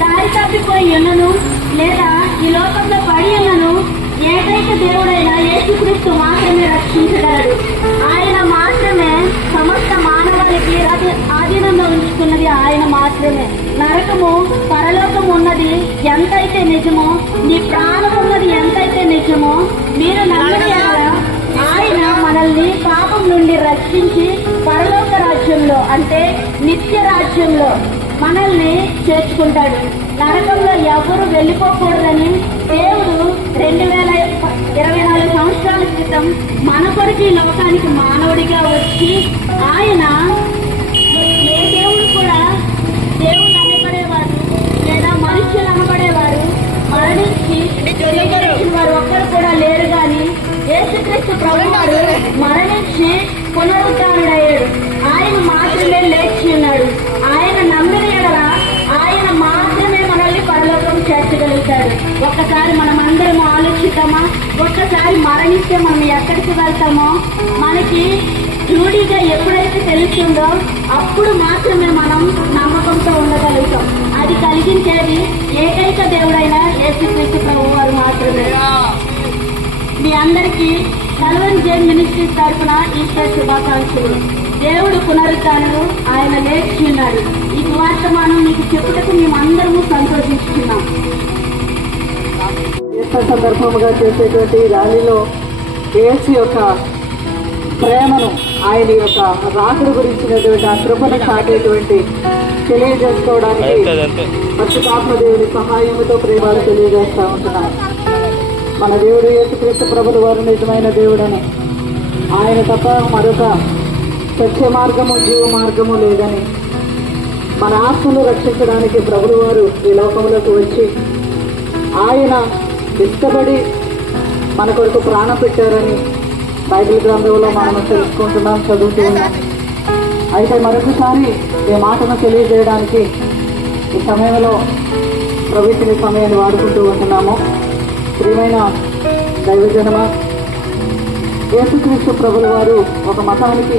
దారి తప్పిపోయి ఉన్నను లేదా ఈ లోకంలో పడి ఉన్నను ఏకైక దేవుడైన యేసుక్రీస్తు మాత్రమే రక్షించగలడు. ఆయన మాత్రమే సమస్త మానవాళికి ఆధీనంలో ఉంచుతున్నది ఆయన మాత్రమే. నరకము పరలోకం ఉన్నది ఎంతైతే నిజమో, నీ ప్రాణం ఉన్నది ఎంతైతే నిజమో, మీరు నమ్మని ఆయన మనల్ని పాపం నుండి రక్షించి పరలోక రాజ్యంలో అంటే నిత్య రాజ్యంలో మనల్ని చేర్చుకుంటాడు. నరకంలో ఎవరు వెళ్ళిపోకూడదని దేవుడు 2024 సంవత్సరాల క్రితం మన కొరకు ఈ లోకానికి మానవుడిగా వచ్చి ఆయన ఏ దేవుడు కూడా దేవుళ్ళు అనబడేవారు లేదా మనుషులు అనబడేవారు మరణించి వారు ఒక్కరు కూడా లేరు. కానీ యేసుక్రీస్తు ప్రభువారు మరణించి పునరుద్ధారుడయ్యాడు. ఆయన మాత్రమే లేచి ఉన్నాడు. ఆయన నమ్మిన ఎడల ఆయన మాత్రమే మనల్ని పరలోకం చేర్చగలుగుతాడు. ఒక్కసారి మనం అందరం ఆలోచిద్దామా? ఒక్కసారి మరణిస్తే మనం ఎక్కడికి వెళ్తామో మనకి రూఢిగా ఎప్పుడైతే తెలుస్తుందో అప్పుడు మాత్రమే మనం నమ్మకంతో ఉండగలుగుతాం. అది కలిగించేది ఏకైక దేవుడైన యేసుక్రీస్తు ప్రభువారు మాత్రమే. మీ అందరికీ కల్వరి జైన్ మినిస్ట్రీస్ తరఫున ఈస్టర్ శుభాకాంక్షలు. దేవుడు పునరుద్ధానుడు, ఆయన లేచి ఉన్నాడు. ఈ వర్తమానం మీకు చెప్పుటకు మేమందరము సంతోషిస్తున్నాం. ఈస్టర్ సందర్భముగా చేసేటువంటి ర్యాలీలో యేసు యొక్క ప్రేమను, ఆయన యొక్క రాకడ గురించినటువంటి ఆ కృపను సాగేటువంటి తెలియజేసుకోవడానికి పరిశుద్ధాత్మదేవుని సహాయంతో ప్రేమాలు తెలియజేస్తూ ఉంటున్నారు. మన దేవుడు యేసుక్రీస్తు ప్రభువు వారు నిజమైన దేవుడని, ఆయన తప్ప మరొక సత్య మార్గము జీవ మార్గము లేదని, మన ఆత్మను రక్షించడానికి ప్రభువు వారు ఈ లోకంలోకి వచ్చి ఆయన ఇష్టపడి మన కొరకు ప్రాణం పెట్టారని బైబిల్ గ్రంథంలో మనం తెలుసుకుంటున్నాం, చదువుతూ ఉన్నాం. అయితే మరొకసారి ఈ మాటను తెలియజేయడానికి ఈ సమయంలో ప్రభుత్వ సమయాన్ని వాడుకుంటూ ఉంటున్నాము. ప్రియమైన దైవజనమ, యేసుక్రీస్తు ప్రభుల వారు ఒక మతానికి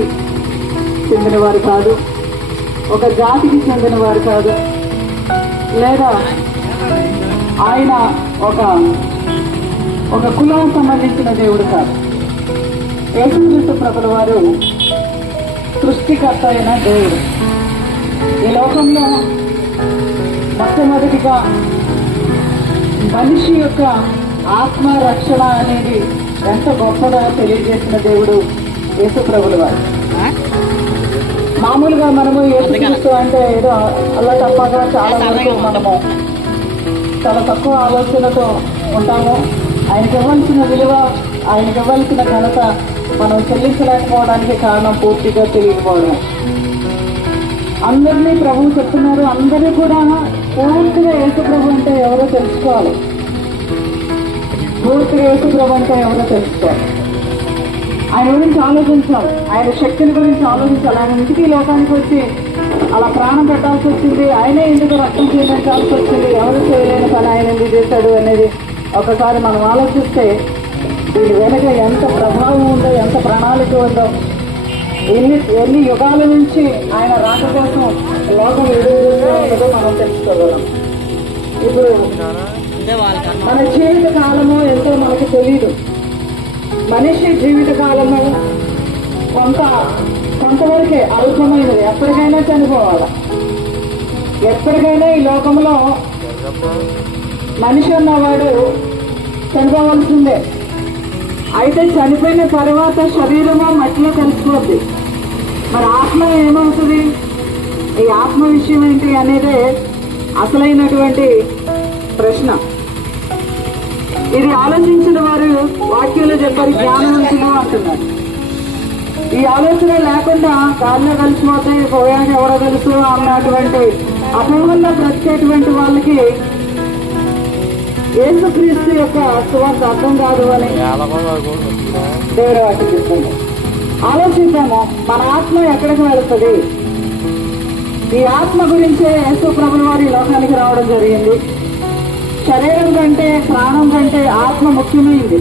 చెందినవారు కాదు, ఒక జాతికి చెందినవారు కాదు, లేదా ఆయన ఒక కులానికి సంబంధించిన దేవుడు కాదు. యేసుక్రీస్తు ప్రభుల వారు సృష్టికర్త అయిన దేవుడు. ఈ లోకంలో మొట్టమొదటిగా మనిషి యొక్క ఆత్మ రక్షణ అనేది ఎంత గొప్పగా తెలియజేసిన దేవుడు యేసు ప్రభుల వారు. మామూలుగా మనము యేసుక్రీస్తు అంటే ఏదో అలా తప్పగా చాలా వరకు మనము చాలా తక్కువ ఆలోచనతో ఉంటాము. ఆయనకి ఇవ్వాల్సిన విలువ, ఆయనకి ఇవ్వాల్సిన ఘనత మనం చెల్లించలేకపోవడానికి కారణం పూర్తిగా తెలియకపోవడం. అందరినీ ప్రభువు చెప్తున్నారు, అందరూ కూడా పూర్తిగా యేసు ప్రభు అంటే ఎవరో తెలుసుకోవాలి. పూర్తిగా యేసు ప్రభు అంటే ఎవరో తెలుసుకోవాలి. ఆయన గురించి ఆలోచించాలి, ఆయన శక్తిని గురించి ఆలోచించాలి. ఆయన ఇంటికి లోకానికి వచ్చి అలా ప్రాణం పెట్టాల్సి వచ్చింది, ఆయనే ఎందుకు రక్తం చెల్లించాల్సి వచ్చింది, ఎవరు చేయలేని పని ఆయన ఎందుకు చేశాడు అనేది ఒకసారి మనం ఆలోచిస్తే దీని వెనుక ఎంత ప్రభావం ఉందో, ఎంత ప్రణాళిక ఉందో, ఎన్ని యుగాల నుంచి ఆయన రాక కోసం లోకం ఎదురు మనం తెలుసుకోగలం. ఇప్పుడు మన జీవిత కాలము ఎంతో మనకు తెలియదు. మనిషి జీవిత కాలము కొంతవరకే అల్పమైనది. ఎప్పటికైనా చనిపోవాలి. ఎప్పటికైనా ఈ లోకంలో మనిషి ఉన్నవాడు చనిపోవాల్సిందే. అయితే చనిపోయిన తర్వాత శరీరము మట్టిలో కలిసిపోద్ది. మరి ఆత్మ ఏమవుతుంది? ఈ ఆత్మ విషయం ఏంటి అనేదే అసలైనటువంటి ప్రశ్న. ఇది ఆలోచించిన వారు వాక్యంలో చెప్పారు, జ్ఞానవంతులు అంటున్నారు. ఈ ఆలోచన లేకుండా గాల్లో కలిసిపోతే పోయాక ఎవరో తెలుసు అన్నటువంటి అపోహల్లో బ్రతికేటువంటి వాళ్ళకి యేసుక్రీస్తు యొక్క సువార్త అర్థం కాదు అని దేవుడి వాక్యం చెప్తుంది. ఆలోచిద్దాము, మన ఆత్మ ఎక్కడికి వెళుతుంది? ఈ ఆత్మ గురించే యేసు ప్రభుల వారు ఈ లోకానికి రావడం జరిగింది. శరీరం కంటే ప్రాణం కంటే ఆత్మ ముఖ్యమైంది.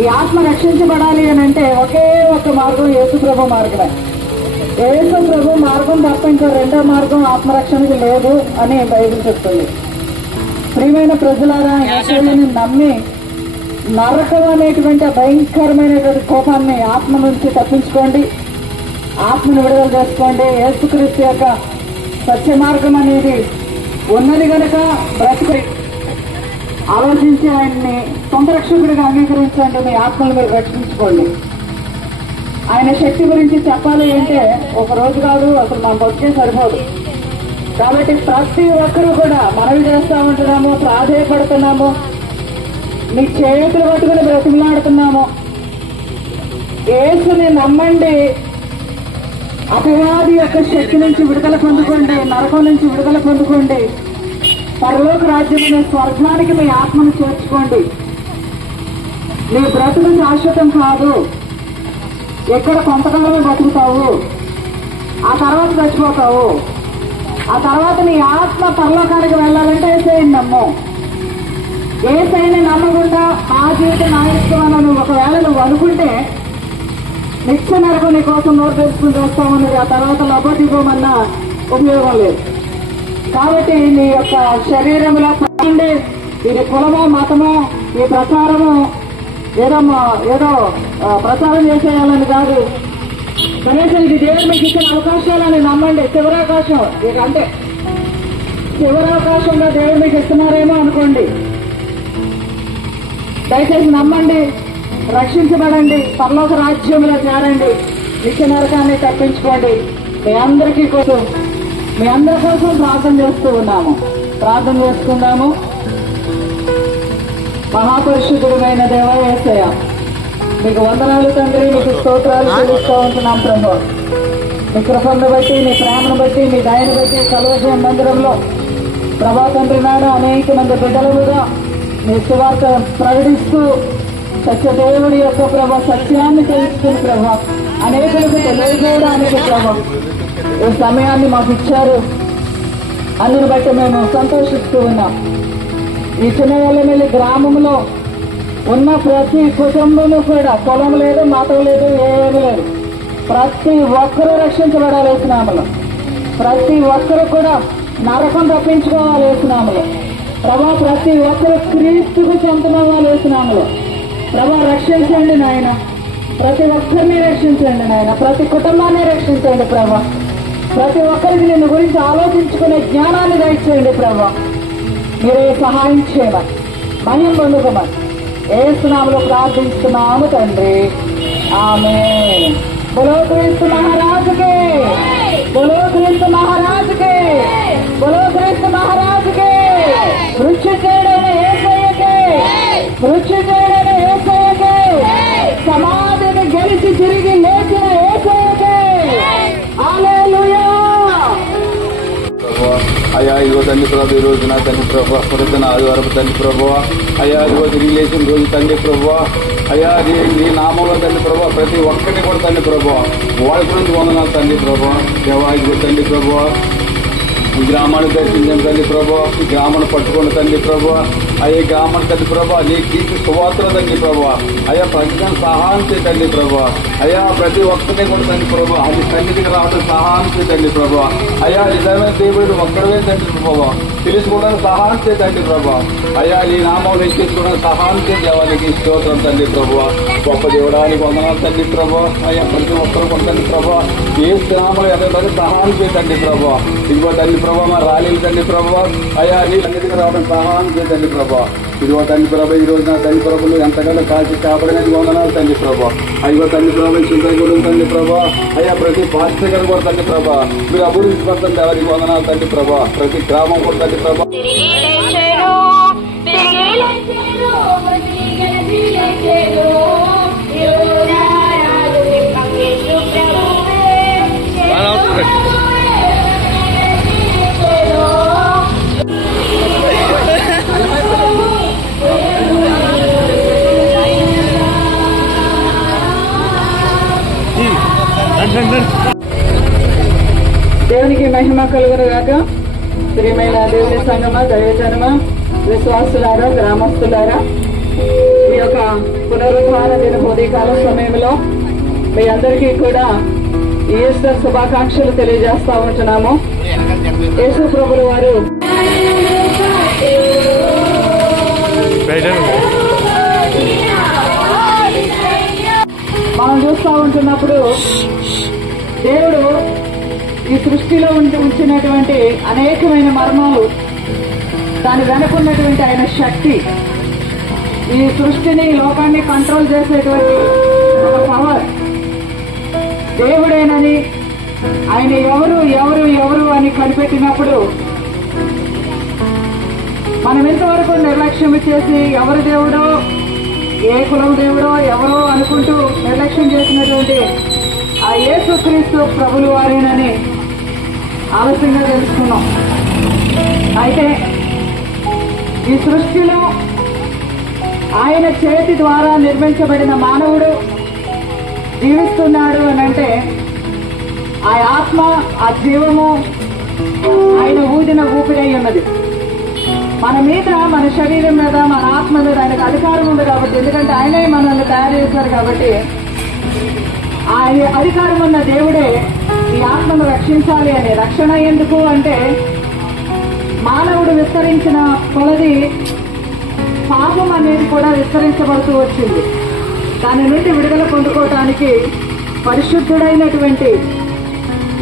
ఈ ఆత్మ రక్షించబడాలి అని అంటే ఒకే ఒక మార్గం యేసు ప్రభు మార్గమే. యేసు ప్రభు మార్గం తప్ప ఇంకా రెండో మార్గం ఆత్మరక్షణకి లేదు అని బైబిల్ చెప్తుంది. ప్రియమైన ప్రజలారా, యేసుని నమ్మి నరకం అనేటువంటి భయంకరమైనటువంటి కోపాన్ని ఆత్మ నుంచి తప్పించుకోండి, ఆత్మను విడుదల చేసుకోండి. యేసుక్రీస్తు యొక్క సత్య మార్గం అనేది ఉన్నది కనుక బ్రతుకు ఆలోచించి ఆయన్ని సొంత రక్షకుడిగా అంగీకరించండి. మీ ఆత్మను మీరు రక్షించుకోండి. ఆయన శక్తి గురించి చెప్పాలి అంటే ఒక రోజు కాదు, అసలు మనం బతికే సరిపోదు. కాబట్టి ప్రతి ఒక్కరూ కూడా మనవి చేస్తా ఉంటున్నాము, ప్రాధేయపడుతున్నాము, మీ చేతులు పట్టుకుని బ్రతిమలాడుతున్నాము. యేసుని నమ్మండి, అపవాది యొక్క శక్తి నుంచి విడుదల పొందుకోండి, నరకం నుంచి విడుదల పొందుకోండి. పరలోక రాజ్యమైన స్వర్గానికి మీ ఆత్మను చేర్చుకోండి. నీ బ్రతుకు శాశ్వతం కాదు. ఎక్కడ కొంతకాలమే బతుకుతావు, ఆ తర్వాత చచ్చిపోతావు. ఆ తర్వాత నీ ఆత్మ పరలోకానికి వెళ్ళాలంటే ఏసైని నమ్ము. ఏసైని నమ్మకుండా ఆ జీవితం నా ఇష్టం నువ్వు ఒకవేళ నువ్వు అనుకుంటే నిత్య నరకం నీ కోసం నోరు తెలుసుకుని చేస్తామన్నది. ఆ తర్వాత లభోదిపోమన్నా ఉపయోగం లేదు. కాబట్టి నీ యొక్క శరీరంలో ఉండి ఇది కులమో మతమో ఈ ప్రచారము ఏదో ప్రచారం చేసేయాలని కాదు. కనీసం ఇది దేవుడు మీకు ఇచ్చిన అవకాశాలని నమ్మండి. చివరావకాశం ఇక అంటే చివరావకాశంగా దేవుడు మీకు ఇస్తున్నారేమో అనుకోండి. దయచేసి నమ్మండి, రక్షించబడండి, పరలోక రాజ్యంలో చేరండి, నిత్య నరకాన్ని తప్పించుకోండి. మీ అందరి కోసం ప్రార్థన చేస్తూ ఉన్నాము. ప్రార్థన చేసుకుందాము. మహాపరిశుద్ధుడైన దేవా యేసయ్య, మీకు వందనాలు తండ్రి, మీకు స్తోత్రాలు చెల్లిస్తూ ఉంటున్నాం ప్రభు. మీ కృపను బట్టి, మీ ప్రేమను బట్టి, మీ దయను బట్టి కలువజయం మందిరంలో ప్రభా తండ్రి నాడు అనేక మంది బిడ్డలుగా మీ సువార్త ప్రకటిస్తూ సత్యదేవుడి యొక్క ప్రభా సత్యాన్ని తెలుసుకుని ప్రభా అనేకులకు తెలియజేయడానికి ప్రభా ఈ సమయాన్ని మాకు ఇచ్చారు. అందుని బట్టి మేము సంతోషిస్తూ ఉన్నాం. ఈ చిన్నవల్లమెల్లి గ్రామంలో ఉన్న ప్రతి కుటుంబంలో కూడా పొలం లేదు, మతం లేదు, ఏమీ లేదు. ప్రతి ఒక్కరూ రక్షించబడాలి యేసునామములో. ప్రతి ఒక్కరూ కూడా నరకం తప్పించుకోవాలి యేసునామములో. ప్రభా ప్రతి ఒక్కరు క్రీస్తుకు చెంతమవ్వాలి యేసునామములో. ప్రభా రక్షించండి నాయన, ప్రతి ఒక్కరిని రక్షించండి నాయన, ప్రతి కుటుంబాన్ని రక్షించండి ప్రభా. ప్రతి ఒక్కరికి నిన్ను గురించి ఆలోచించుకునే జ్ఞానాన్ని దయచేయండి ప్రభా. మీరే సహాయం చేయమని, మహిమ పొందుకోమని యేసు నామములో ప్రార్థిస్తున్నాము తండ్రి. ఆమేన్. బోలో క్రీస్తు మహారాజుకే, బోలో క్రీస్తు మహారాజుకే, బోలో క్రీస్తు మహారాజుకే. మృత్యుంజయుడైన యేసయ్యకే, మృత్యుంజయుడైన యేసయ్యకే, సమాధిని గెలిచి తిరిగి లేచిన యేసయ్యకే. హల్లెలూయా. అయ్యా ఇదిగో తండ్రి ప్రభు, ఈ రోజు నా తండ్రి ప్రభు పురాతన ఆదివారం తండ్రి ప్రభు, అయ్యా ఇదిగో తిరిగి లేచిన రోజు తండ్రి ప్రభు, అయ్యా నీ నామంలో తండ్రి ప్రభు ప్రతి ఒక్కరిని కూడా తండ్రి ప్రభు వాళ్ళ గురించి వందనాలు తండ్రి ప్రభు. దేవా ఇదిగో తండ్రి ప్రభు ఈ గ్రామాన్ని దర్శించాను తండ్రి ప్రభు, ఈ గ్రామాన్ని పట్టుకోండి తండ్రి ప్రభు. అయ్యే గ్రామాన్ని తండ్రి ప్రభు నీ కీర్తి సువార్తలు తండ్రి ప్రభు, అయ్యా ప్రజలను సహాయం చేయండి ప్రభు. అయ్యా ప్రతి ఒక్కరిని కూడా తండ్రి ప్రభు అది సన్నిధికి రావడం సహాయం చేయండి ప్రభు. అయ్యా నిజమైన దేవుడు ఒక్కడమే తండ్రి ప్రభు, తెలుసుకోవడానికి సహాయం చేయండి ప్రభు. అయ్యా నీ నామం హెచ్చించుకోవడానికి సహాయం చేయానికి స్తోత్రం తండ్రి ప్రభు. గొప్ప దేవుడానికి వందనాలు తండ్రి ప్రభు. అయ్యా ప్రతి ఒక్కరు కూడా తండ్రి ప్రభు ఏ నామంలో ఎంతమంది సహాయం చేయండి ప్రభు. ఇదిగో తండ్రి ప్రభు మా రాలేదు తండ్రి ప్రభు, అయ్యా నీ సన్నిధికి రావడానికి సహాయం చేయండి ప్రభు. ఇదిగో తండ్రి ప్రభు ఈ రోజు నా తండ్రి ప్రభులు ఎంతగానో కాల్చి కాపాడడానికి వందనాలు తండ్రి ప్రభు. అయ్యో తండ్రి ప్రభు చింతగూడెం తండ్రి ప్రభు, అయ్యా ప్రతి పాఠశాల కూడా తండ్రి ప్రభు మీరు అభివృద్ధి పడుతుంది ఎవరికి వందనాలు తండ్రి ప్రభు. ప్రతి గ్రామం కూడా తండ్రి ప్రభు కలుగునుగాక. ప్రియమైన దేవుని సంగమా, దైవజనమా, విశ్వాసులారా, గ్రామస్తులారా, ఈ యొక్క పునరుద్ధాన దిన ఉదయకాల సమయంలో మీ అందరికీ కూడా ఈస్టర్ శుభాకాంక్షలు తెలియజేస్తా ఉంటున్నాము. యేసు ప్రభుల వారు మనం చూస్తూ ఉంటున్నప్పుడు దేవుడు ఈ సృష్టిలో ఉంచినటువంటి అనేకమైన మర్మాలు, దాని వెనుకున్నటువంటి ఆయన శక్తి, ఈ సృష్టిని లోకాన్ని కంట్రోల్ చేసేటువంటి ఒక పవర్ దేవుడేనని, ఆయన ఎవరు ఎవరు ఎవరు అని కనిపెట్టినప్పుడు మనం ఇంతవరకు నిర్లక్ష్యం చేసి ఎవరు దేవుడో, ఏ కులం దేవుడో ఎవరో అనుకుంటూ నిర్లక్ష్యం చేసినటువంటి ఆ యేసుక్రీస్తు ప్రభులు వారేనని ఆలస్యంగా తెలుసుకున్నాం. అయితే ఈ సృష్టిలో ఆయన చేతి ద్వారా నిర్మించబడిన మానవుడు జీవిస్తున్నాడు అని అంటే ఆ ఆత్మ, ఆ జీవము ఆయన ఊదిన ఊపిరై ఉన్నది. మన మీద, మన శరీరం మీద, మన ఆత్మ మీద ఆయనకు అధికారం ఉంది కాబట్టి, ఎందుకంటే ఆయనే మనల్ని తయారు చేశారు కాబట్టి, ఆయన అధికారం ఉన్న దేవుడే ఈ ఆత్మను రక్షించాలి అని. రక్షణ ఎందుకు అంటే మానవుడు విస్తరించిన కొలది పాపం అనేది కూడా విస్తరించబడుతూ వచ్చింది. దాని నుండి విడుదల పొందుకోవటానికి పరిశుద్ధుడైనటువంటి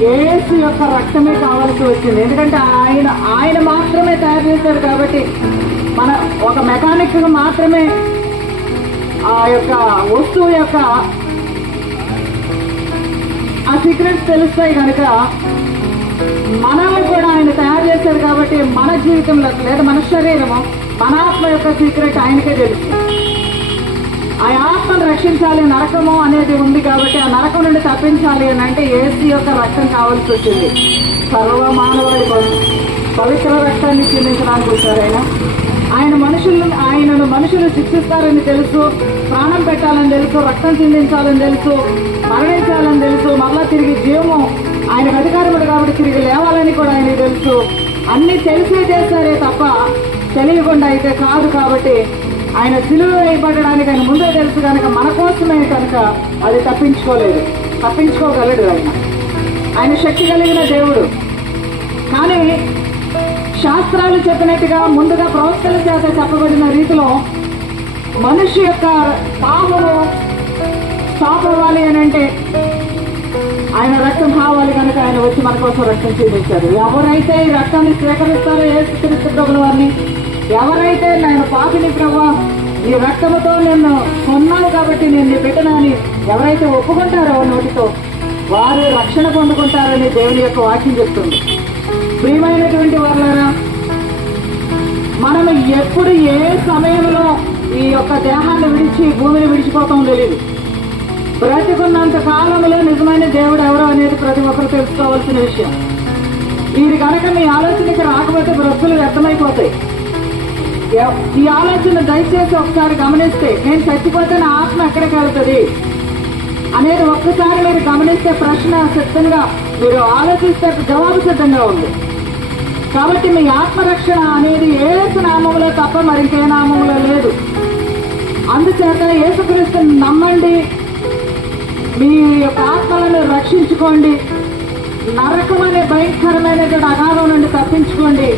యేసు యొక్క రక్తమే కావాల్సి వచ్చింది. ఎందుకంటే ఆయన మాత్రమే తయారు చేశారు కాబట్టి, మన ఒక మెకానిక్ మాత్రమే ఆ యొక్క వస్తువు యొక్క ఆ సీక్రెట్స్ తెలుస్తాయి కనుక, మనల్ని కూడా ఆయన తయారు చేశారు కాబట్టి మన జీవితంలో లేదా మన శరీరము, మన ఆత్మ యొక్క సీక్రెట్ ఆయనకే తెలుసు. ఆ ఆత్మను రక్షించాలి, నరకము అనేది ఉంది కాబట్టి ఆ నరకం నుండి తప్పించాలి అని అంటే యేసు యొక్క రక్తం కావాల్సి వచ్చింది. సర్వ మానవాడి కోసం పవిత్ర రక్తాన్ని చిందించడానికి వచ్చారు ఆయనను మనుషులు శిక్షిస్తారని తెలుసు, ప్రాణం పెట్టాలని తెలుసు, రక్తం చిందించాలని తెలుసు, మరణించాలని తెలుసు, మరలా తిరిగి జీవము ఆయనకు అధికారముడు కాబట్టి తిరిగి లేవాలని కూడా ఆయనకు తెలుసు. అన్ని తెలిసే చేస్తారే తప్ప తెలియకుండా అయితే కాదు. కాబట్టి ఆయన సిలువ వేయబడడానికి ఆయన ముందే తెలుసు కనుక, మన కోసమే కనుక అది తప్పించుకోగలడు. ఆయన శక్తి కలిగిన దేవుడు. కానీ శాస్త్రాలు చెప్పినట్టుగా ముందుగా ప్రవక్తల చేత చెప్పబడిన రీతిలో మనిషి యొక్క పాపము స్టాప్ అవ్వాలి అని అంటే ఆయన రక్తం కావాలి కనుక ఆయన వచ్చి మన కోసం రక్తం చూపించారు. ఎవరైతే ఈ రక్తాన్ని స్వీకరిస్తారో యేసుక్రీస్తు ప్రభుల వారిని, ఎవరైతే నేను పాపిని ప్రభువా, ఈ రక్తముతో నేను కొన్నాను కాబట్టి నేను నీ బిడ్డనని ఎవరైతే ఒప్పుకుంటారో నోటితో, వారు రక్షణ పొందుకుంటారని దేవుని యొక్క వాక్యం చెప్తుంది. ప్రియమైనటువంటి వారులారా, మనం ఎప్పుడు ఏ సమయంలో ఈ యొక్క దేహాన్ని విడిచి భూమిని విడిచిపోతాం తెలియదు. బ్రతికున్నంత కాలంలో నిజమైన దేవుడు ఎవరో అనేది ప్రతి ఒక్కరు తెలుసుకోవాల్సిన విషయం. ఇది కనుక మీ ఆలోచనకి రాకపోతే బ్రతుకులు వ్యర్థమైపోతాయి. ఈ ఆలోచన దయచేసి ఒకసారి గమనిస్తే, నేను చచ్చిపోతే నా ఆత్మ ఎక్కడికి వెళ్తుంది అనేది ఒక్కసారి మీరు గమనిస్తే, ప్రశ్న సిద్ధంగా మీరు ఆలోచిస్తే జవాబు సిద్ధంగా ఉంది. కాబట్టి మీ ఆత్మరక్షణ అనేది యేసు నామములో తప్ప మరింకే నామములో లేదు. అందుచేత యేసుక్రీస్తుని నమ్మండి, మీ యొక్క ఆత్మలను రక్షించుకోండి, నరకం అనే భయంకరమైనటువంటి అగాధం నుండి తప్పించుకోండి.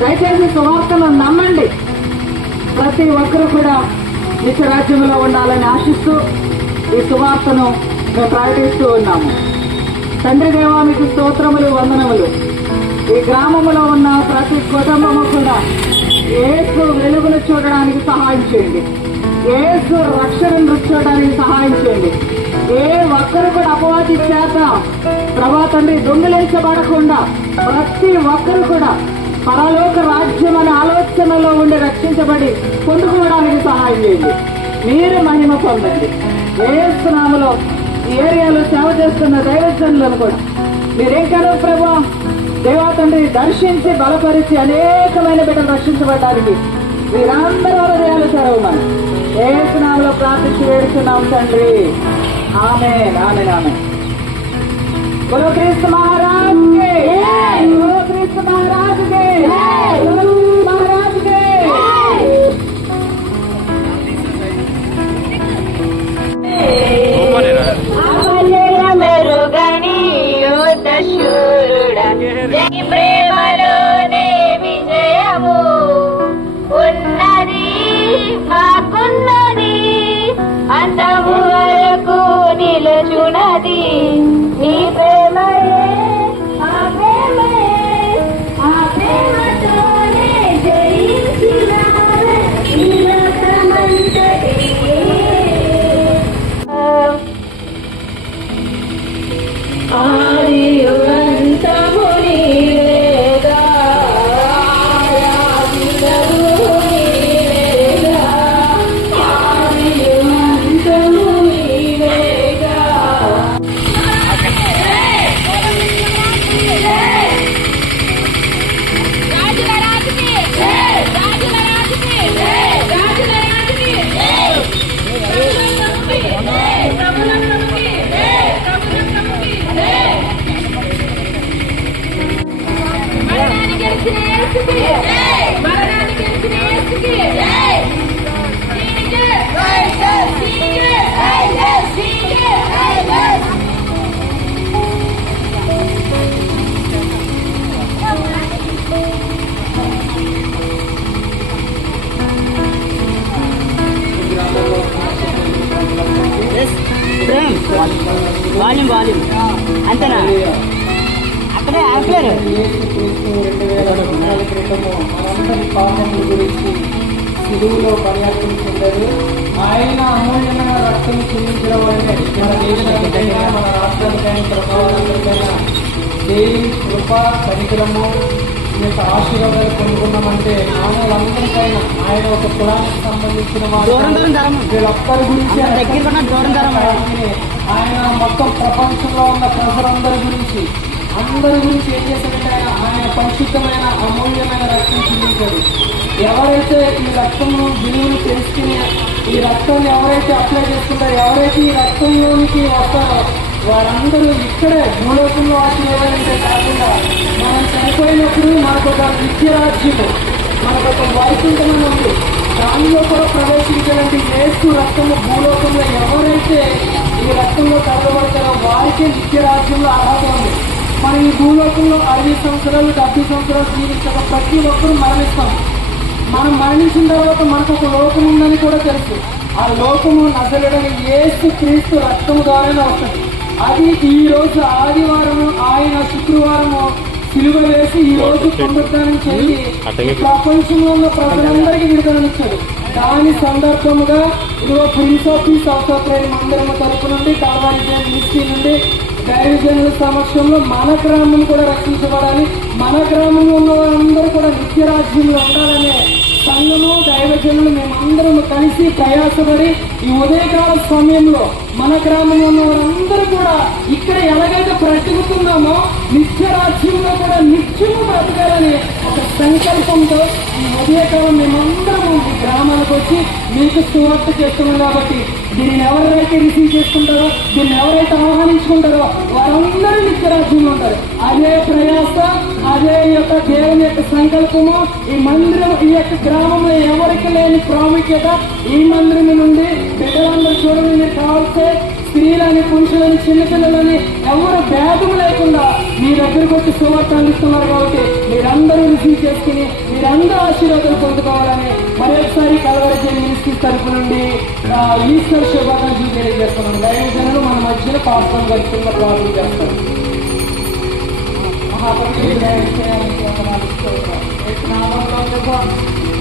దయచేసి సువార్తను నమ్మండి. ప్రతి ఒక్కరూ కూడా నిత్యరాజ్యంలో ఉండాలని ఆశిస్తూ ఈ సువార్తను మేము ప్రకటిస్తూ ఉన్నాము. తండ్రి దేవా, మీకు స్తోత్రములు, వందనములు. ఈ గ్రామంలో ఉన్న ప్రతి కుటుంబము కూడా యేసు వెలుగును చూడడానికి సహాయం చేయండి. యేసు రక్షణను రుచి చూడడానికి సహాయం చేయండి. ఏ ఒక్కరు కూడా అపవాది చేత ప్రభా తండ్రి దొంగిలించబడకుండా ప్రతి ఒక్కరు కూడా పరలోక రాజ్యం అనే ఆలోచనలో ఉండి రక్షించబడి పొందుకోవడానికి సహాయం చేయండి. మీరు మహిమ పొందండి. యేసు నామములో ఈ ఏరియాలో సేవ చేస్తున్న దైవజనులను కూడా మీరేంకారో ప్రభా దేవా తండ్రి దర్శించి బలపరిచి అనేకమైన బిడ్డలు రక్షించబడడానికి మీరందరూ హృదయాలు తెరవమని యేసు నామములో ప్రార్థించి వేడుతున్నాం తండ్రి. ఆమేన్, ఆమేన్, ఆమేన్. बोलो क्रिस्त महाराज के, बोलो क्रिस्त महाराज के, बोलो क्रिस्त महाराज के। మెరుగని యోధ శూరుడా నీ ప్రేమలోనే విజయము ఉన్నది మాకున్నది అంతము వరకు నిలుచున్నది నీ ప్రేమయే ఆ ప్రేమయే ఆ ప్రేమతోనే జయించిన ఆదియుంతము నీవేగా ఆదియుంతము నీవేగా ఆదియుంతము నీవేగా రాజుల రాజుకి రాజుల రాజుకి రాజుల రాజుకి ప్రభుల ప్రభుకి మరణాన్ని గెలిచిన యేసుకి మరణాన్ని గెలిచిన యేసుకి వాల్యూమ్ అంతేనా అక్కడే ఆపలేరు. మనందరి పాపముల గురించి సిలువలో పర్యాపించారు. ఆయన అమూల్యమైన రక్తం చెల్లించడం వల్లనే మన దేశానికైనా మన రాష్ట్రానికైనా ప్రభావాలకైనా దేవుని కృప కనికరము ఈ యొక్క ఆశీర్వాదాలు పొందుకున్నామంటే మానవులందరికైనా ఆయన ఒక కులానికి సంబంధించిన వారు వీళ్ళొక్కరి గురించి ఆయన మొత్తం ప్రపంచంలో ఉన్న ప్రజలందరి గురించి అందరి గురించి ఏం చేశాడంటే ఆయన పరిశుద్ధమైన అమూల్యమైన రక్తం చెల్లించాడు. ఎవరైతే ఈ రక్తము విలువలు తెలుసుకుని ఈ రక్తాన్ని ఎవరైతే అప్లై చేసుకుంటారో ఎవరైతే ఈ రక్తంలోనికి వస్తారో వారందరూ ఇక్కడే భూలోకంలో ఆశీర్వాదాలంటే కాకుండా మనం చనిపోయినప్పుడు మనకొక నిత్యరాజ్యము మనకొక వైకుంఠమైన ఉంది. దానిలో కూడా ప్రవేశించాలంటే యేసు రక్తము భూలోకంలో ఎవరైతే ఈ రక్తంలో కలవబడతారో వారికే నిత్యరాజ్యంలో అర్హత ఉంది. మనం ఈ భూలోకంలో 60 సంవత్సరాలు 70 సంవత్సరాలు జీవించక ప్రతి ఒక్కరూ మరణిస్తాం. మనం మరణించిన తర్వాత మనకు ఒక లోకం ఉందని కూడా తెలుసు. ఆ లోకము నజరుడని యేసు క్రీస్తు రక్తము ద్వారానే వస్తుంది. అది ఈ రోజు ఆదివారము ఆయన శుక్రవారము సిలువ వేసి ఈ రోజు పునరుద్ధానం చేసి ప్రపంచంలో ఉన్న ప్రజలందరికీ విడుదలనిచ్చాడు. దాని సందర్భముగా ఇదిగో ప్రిన్స్ ఆఫ్ పీస్ ఆఫ్ ప్రేమ మందిరము తరపు నుండి కల్వారి మినిస్ట్రీ నుండి దైవజనుల సమక్షంలో మన గ్రామం కూడా రక్షించబడాలి, మన గ్రామంలో ఉన్న వారందరూ కూడా నిత్యరాజ్యంలో ఉండాలనే సంఘము దైవజనులు మేమందరము కలిసి ప్రయాసపడి ఈ ఉదయకాల సమయంలో మన గ్రామంలో ఉన్న వారందరూ కూడా ఇక్కడ ఎలాగైతే బ్రతుకుతున్నామో నిత్యరాజ్యంలో కూడా నిత్యము బ్రతకాలని ఒక సంకల్పంతో ఈ ఉదయకాలం మేమందరము ఈ గ్రామాలకు వచ్చి మీకు సువార్త చేస్తున్నాం. కాబట్టి దీనిని ఎవరైతే రిసీవ్ చేసుకుంటారో దీన్ని ఎవరైతే ఆహ్వానించుకుంటారో వారందరూ నిత్యరాజ్యంలో ఉంటారు. అదే ప్రయాస అదే యొక్క దేవుని యొక్క సంకల్పము ఈ మందిరం ఈ యొక్క గ్రామంలో ఎవరికి లేని ప్రాముఖ్యత ఈ మందిరం నుండి బిడ్డలందరూ చూడండి. మీరు కావాల్సే స్త్రీలని పురుషులని చిన్నపిల్లలని ఎవరు భేదం లేకుండా మీ దగ్గరకు వచ్చి సువార్త అందిస్తున్నారు. కాబట్టి మీరందరూ రిసీవ్ చేసుకుని మీరందరూ ఆశీర్వాదాలు పొందుకోవాలని మరొకసారి కల్వరి మినిస్ట్రీ తరపు నుండి ఈశ్వర శుభాకాంక్షలు తెలియజేస్తున్నాను. దైవజనులు మన మధ్యన పాత్రం గడుపుతున్న ప్రార్థన చేస్తారు.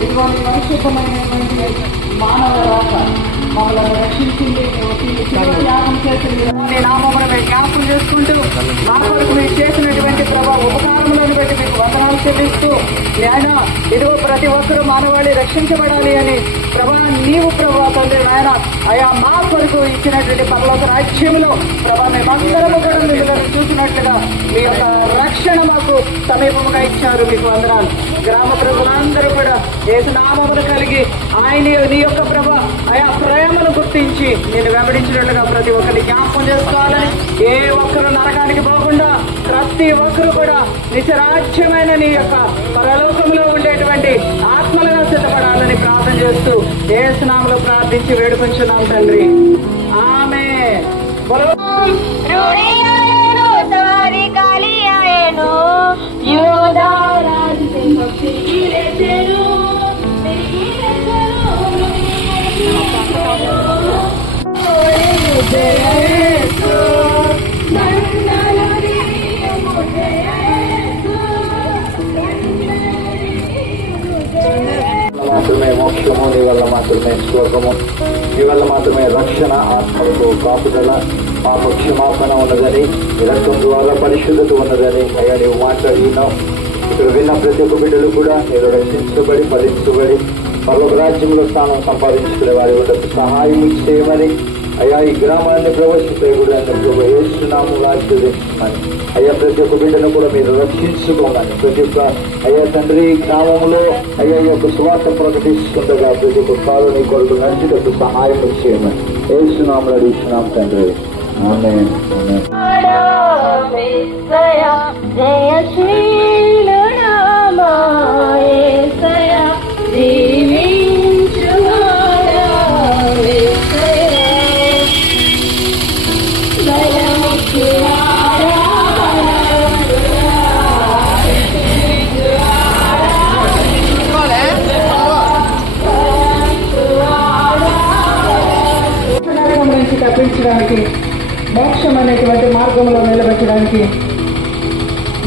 ఇటువంటి పరిశుద్ధమైనటువంటి మానవ రాక మమ్మల్ని రక్షించింది జ్ఞాపకం చేసింది. నామములను జ్ఞాపకం చేసుకుంటూ మా కొరకు మీరు చేసినటువంటి ఉపకారములను బట్టి మీకు వందనాలు చెల్లిస్తూ నాయన ఇదిగో ప్రతి ఒక్కరూ మానవాళి రక్షించబడాలి అని ప్రభా నీవు ప్రభా తండ్రి నాయన అయా మా కొరకు ఇచ్చినటువంటి పరలోక రాజ్యంలో ప్రభా మేమందరము కూడా మిమ్మల్ని చూసినట్లుగా మీ యొక్క రక్షణ మాకు సమీపముగా ఇచ్చారు. మీకు వందనాలు. గ్రామ ప్రజలందరూ కూడా యేసు నామమును కలిగి ఆయన నీ యొక్క ప్రభా ఆయా ప్రేమను గుర్తించి నుంచి నేను వెంబడించినట్లుగా ప్రతి ఒక్కరిని జ్ఞాపకం చేసుకోవాలని, ఏ ఒక్కరు నరకానికి పోకుండా ప్రతి ఒక్కరు కూడా నిత్యరాజ్యమైన నీ యొక్క పరలోకంలో ఉండేటువంటి ఆత్మలుగా సిద్ధపడాలని ప్రార్థన చేస్తూ యేసు నామములో ప్రార్థించి వేడుకొంచున్నాం తండ్రి. ఆమేన్. మాత్రమే మోక్షము, నీ వల్ల మాత్రమే శ్లోకము, నీ వల్ల మాత్రమే రక్షణ, ఆత్మలకు కాపుదల, పాప క్షమాపణ ఉన్నదని, రక్తం ద్వారా పరిశుద్ధత ఉన్నదని అయ్యా నీవు మాట్లాడినావు. ఇక్కడ విన్న ప్రతి ఒక్క బిడ్డలు కూడా మీరు రక్షించబడి ఫలించబడి పరలోక రాజ్యంలో స్థానం సంపాదించుకునే వారి వద్దకు సహాయం చేయమని అయ్యా ఈ గ్రామాన్ని ప్రవేశించకూడదని యేసునామములో ఆశీర్వదించమని అయ్యా ప్రతి ఒక్క బిడ్డను కూడా మీరు రక్షించుకోమని, ప్రతి ఒక్క అయ్యా తండ్రి గ్రామంలో అయ్యా ఈ యొక్క సువార్త ప్రకటిస్తుండగా ప్రతి ఒక్క కాలుని కొరకు నడిచేటప్పుడు సహాయం చేయమని యేసునామములో అడుగుతున్నాం తండ్రి. ఆమేన్. తప్పించడానికి, మోక్షం అనేటువంటి మార్గంలో నిలబెట్టడానికి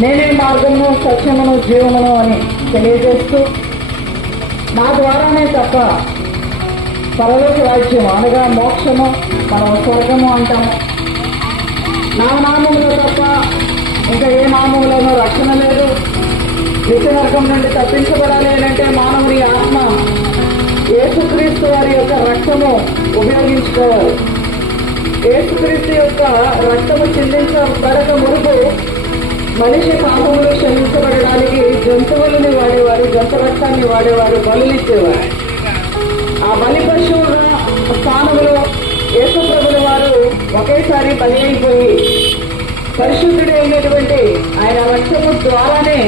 నేనే మార్గమును సత్యమును జీవమును అని తెలియజేస్తూ, నా ద్వారానే తప్ప పరలోక రాజ్యం అనగా మోక్షము, మనం స్వర్గము అంటాము, నా నామములో తప్ప ఇంకా ఏ నామములోనూ రక్షణ లేదు. నిత్యనరకం నుండి తప్పించబడాలి అంటే మానవుని ఆత్మ యేసుక్రీస్తు వారి యొక్క రక్తము ఉపయోగించుకోవాలి. యేసుక్రీస్తు యొక్క రక్తము చిందించబడక మునుపు మనిషి పాపములు క్షమించబడడానికి జంతువులని వాడేవారు, జంతు రక్తాన్ని వాడేవారు, బలులిచ్చేవారు. ఆ బలి పశువుల స్థానంలో యేసుప్రభుల వారు ఒకేసారి బలి అయిపోయి పరిశుద్ధుడైనటువంటి ఆయన రక్తము ద్వారానే,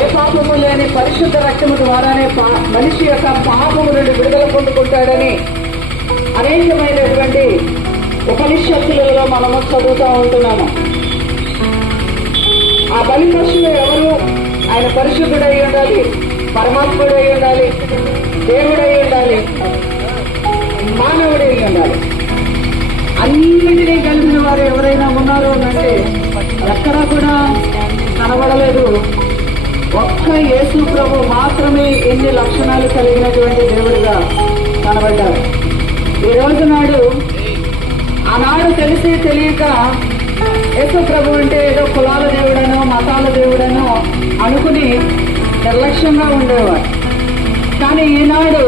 ఏ పాపము లేని పరిశుద్ధ రక్తము ద్వారానే మనిషి యొక్క పాపము నుండి విడుదల పొందుకుంటాడని అనేకమైనటువంటి ఉపనిషత్తులలో మనము చదువుతూ ఉంటున్నాము. ఆ బలి పశువు ఎవరు? ఆయన పరిశుద్ధుడై ఉండాలి, పరమాత్ముడై ఉండాలి, దేవుడై ఉండాలి, మానవుడై ఉండాలి. అన్నిటినీ కలిపిన వారు ఎవరైనా ఉన్నారు అంటే ఎక్కడా కూడా కనబడలేదు. ఒక్క యేసు ప్రభు మాత్రమే ఎన్ని లక్షణాలు కలిగినటువంటి దేవుడిగా కనబడ్డారు. ఈ రోజు నాడు, ఆనాడు తెలిసి తెలియక యేసు ప్రభు అంటే ఏదో కులాల దేవుడనో మతాల దేవుడనో అనుకుని నిర్లక్ష్యంగా ఉండేవారు. కానీ ఈనాడు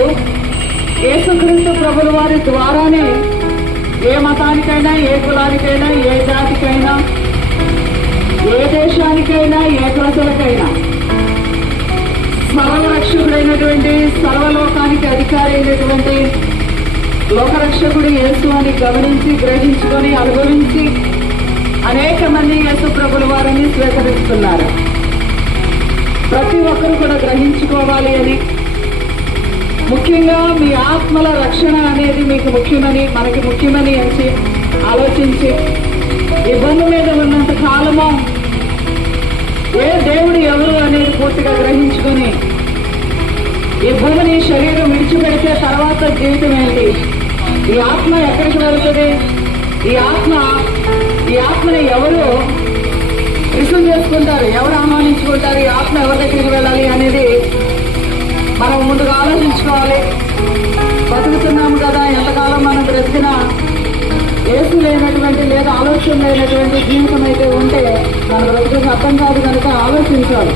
యేసుక్రీస్తు ప్రభుల వారి ద్వారానే ఏ మతానికైనా, ఏ కులానికైనా, ఏ జాతికైనా, ఏ దేశానికైనా, ఏ ప్రజలకైనా సర్వరక్షకుడైనటువంటి, సర్వలోకానికి అధికారి అయినటువంటి లోకరక్షకుడు యేసు అని గమనించి, గ్రహించుకొని, అనుభవించి అనేక మంది యేసు ప్రభుల వారిని స్వీకరిస్తున్నారు. ప్రతి ఒక్కరు కూడా గ్రహించుకోవాలి అని, ముఖ్యంగా మీ ఆత్మల రక్షణ అనేది మీకు ముఖ్యమని, మనకి ముఖ్యమని అని ఆలోచించి ఈ భూమి మీద ఉన్నంత కాలము ఏ దేవుడు ఎవరు అనేది పూర్తిగా గ్రహించుకొని ఈ భూమిని శరీరం విడిచిపెడితే తర్వాత జీవితం ఏంటి, ఈ ఆత్మ ఎక్కడికి వెళ్తుంది, ఈ ఆత్మని ఎవరు రిసీవ్ చేసుకుంటారు, ఎవరు ఆహ్వానించుకుంటారు, ఈ ఆత్మ ఎవరి దగ్గరికి వెళ్ళాలి అనేది మనం ముందుగా ఆలోచించుకోవాలి. బతుకుతున్నాము కదా, ఎంతకాలం మనం బ్రతికినా యేసు లేనటువంటి లేదా ఆలోచన లేనటువంటి జీవితం అయితే ఉంటే మన బ్రతుకు అర్థం కాదు కనుక ఆలోచించాలి.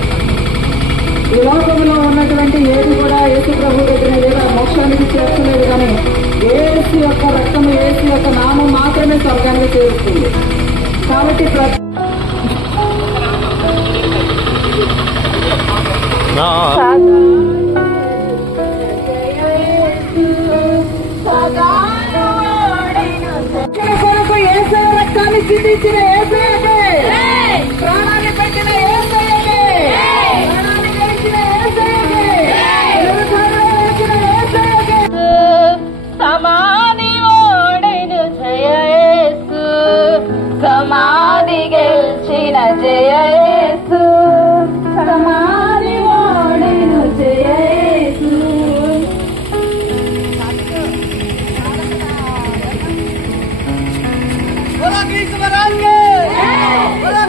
ఈ లోకంలో ఉన్నటువంటి ఏది కూడా యేసు ప్రభు దగ్గర లేదా మోక్షానికి చేర్చలేదు. కానీ యేసు యొక్క రక్తము, యేసు యొక్క నామం మాత్రమే స్వర్గానికి చేరుస్తుంది. కాబట్టి సదా बोलो क्रिस्त महाराज के, बोलो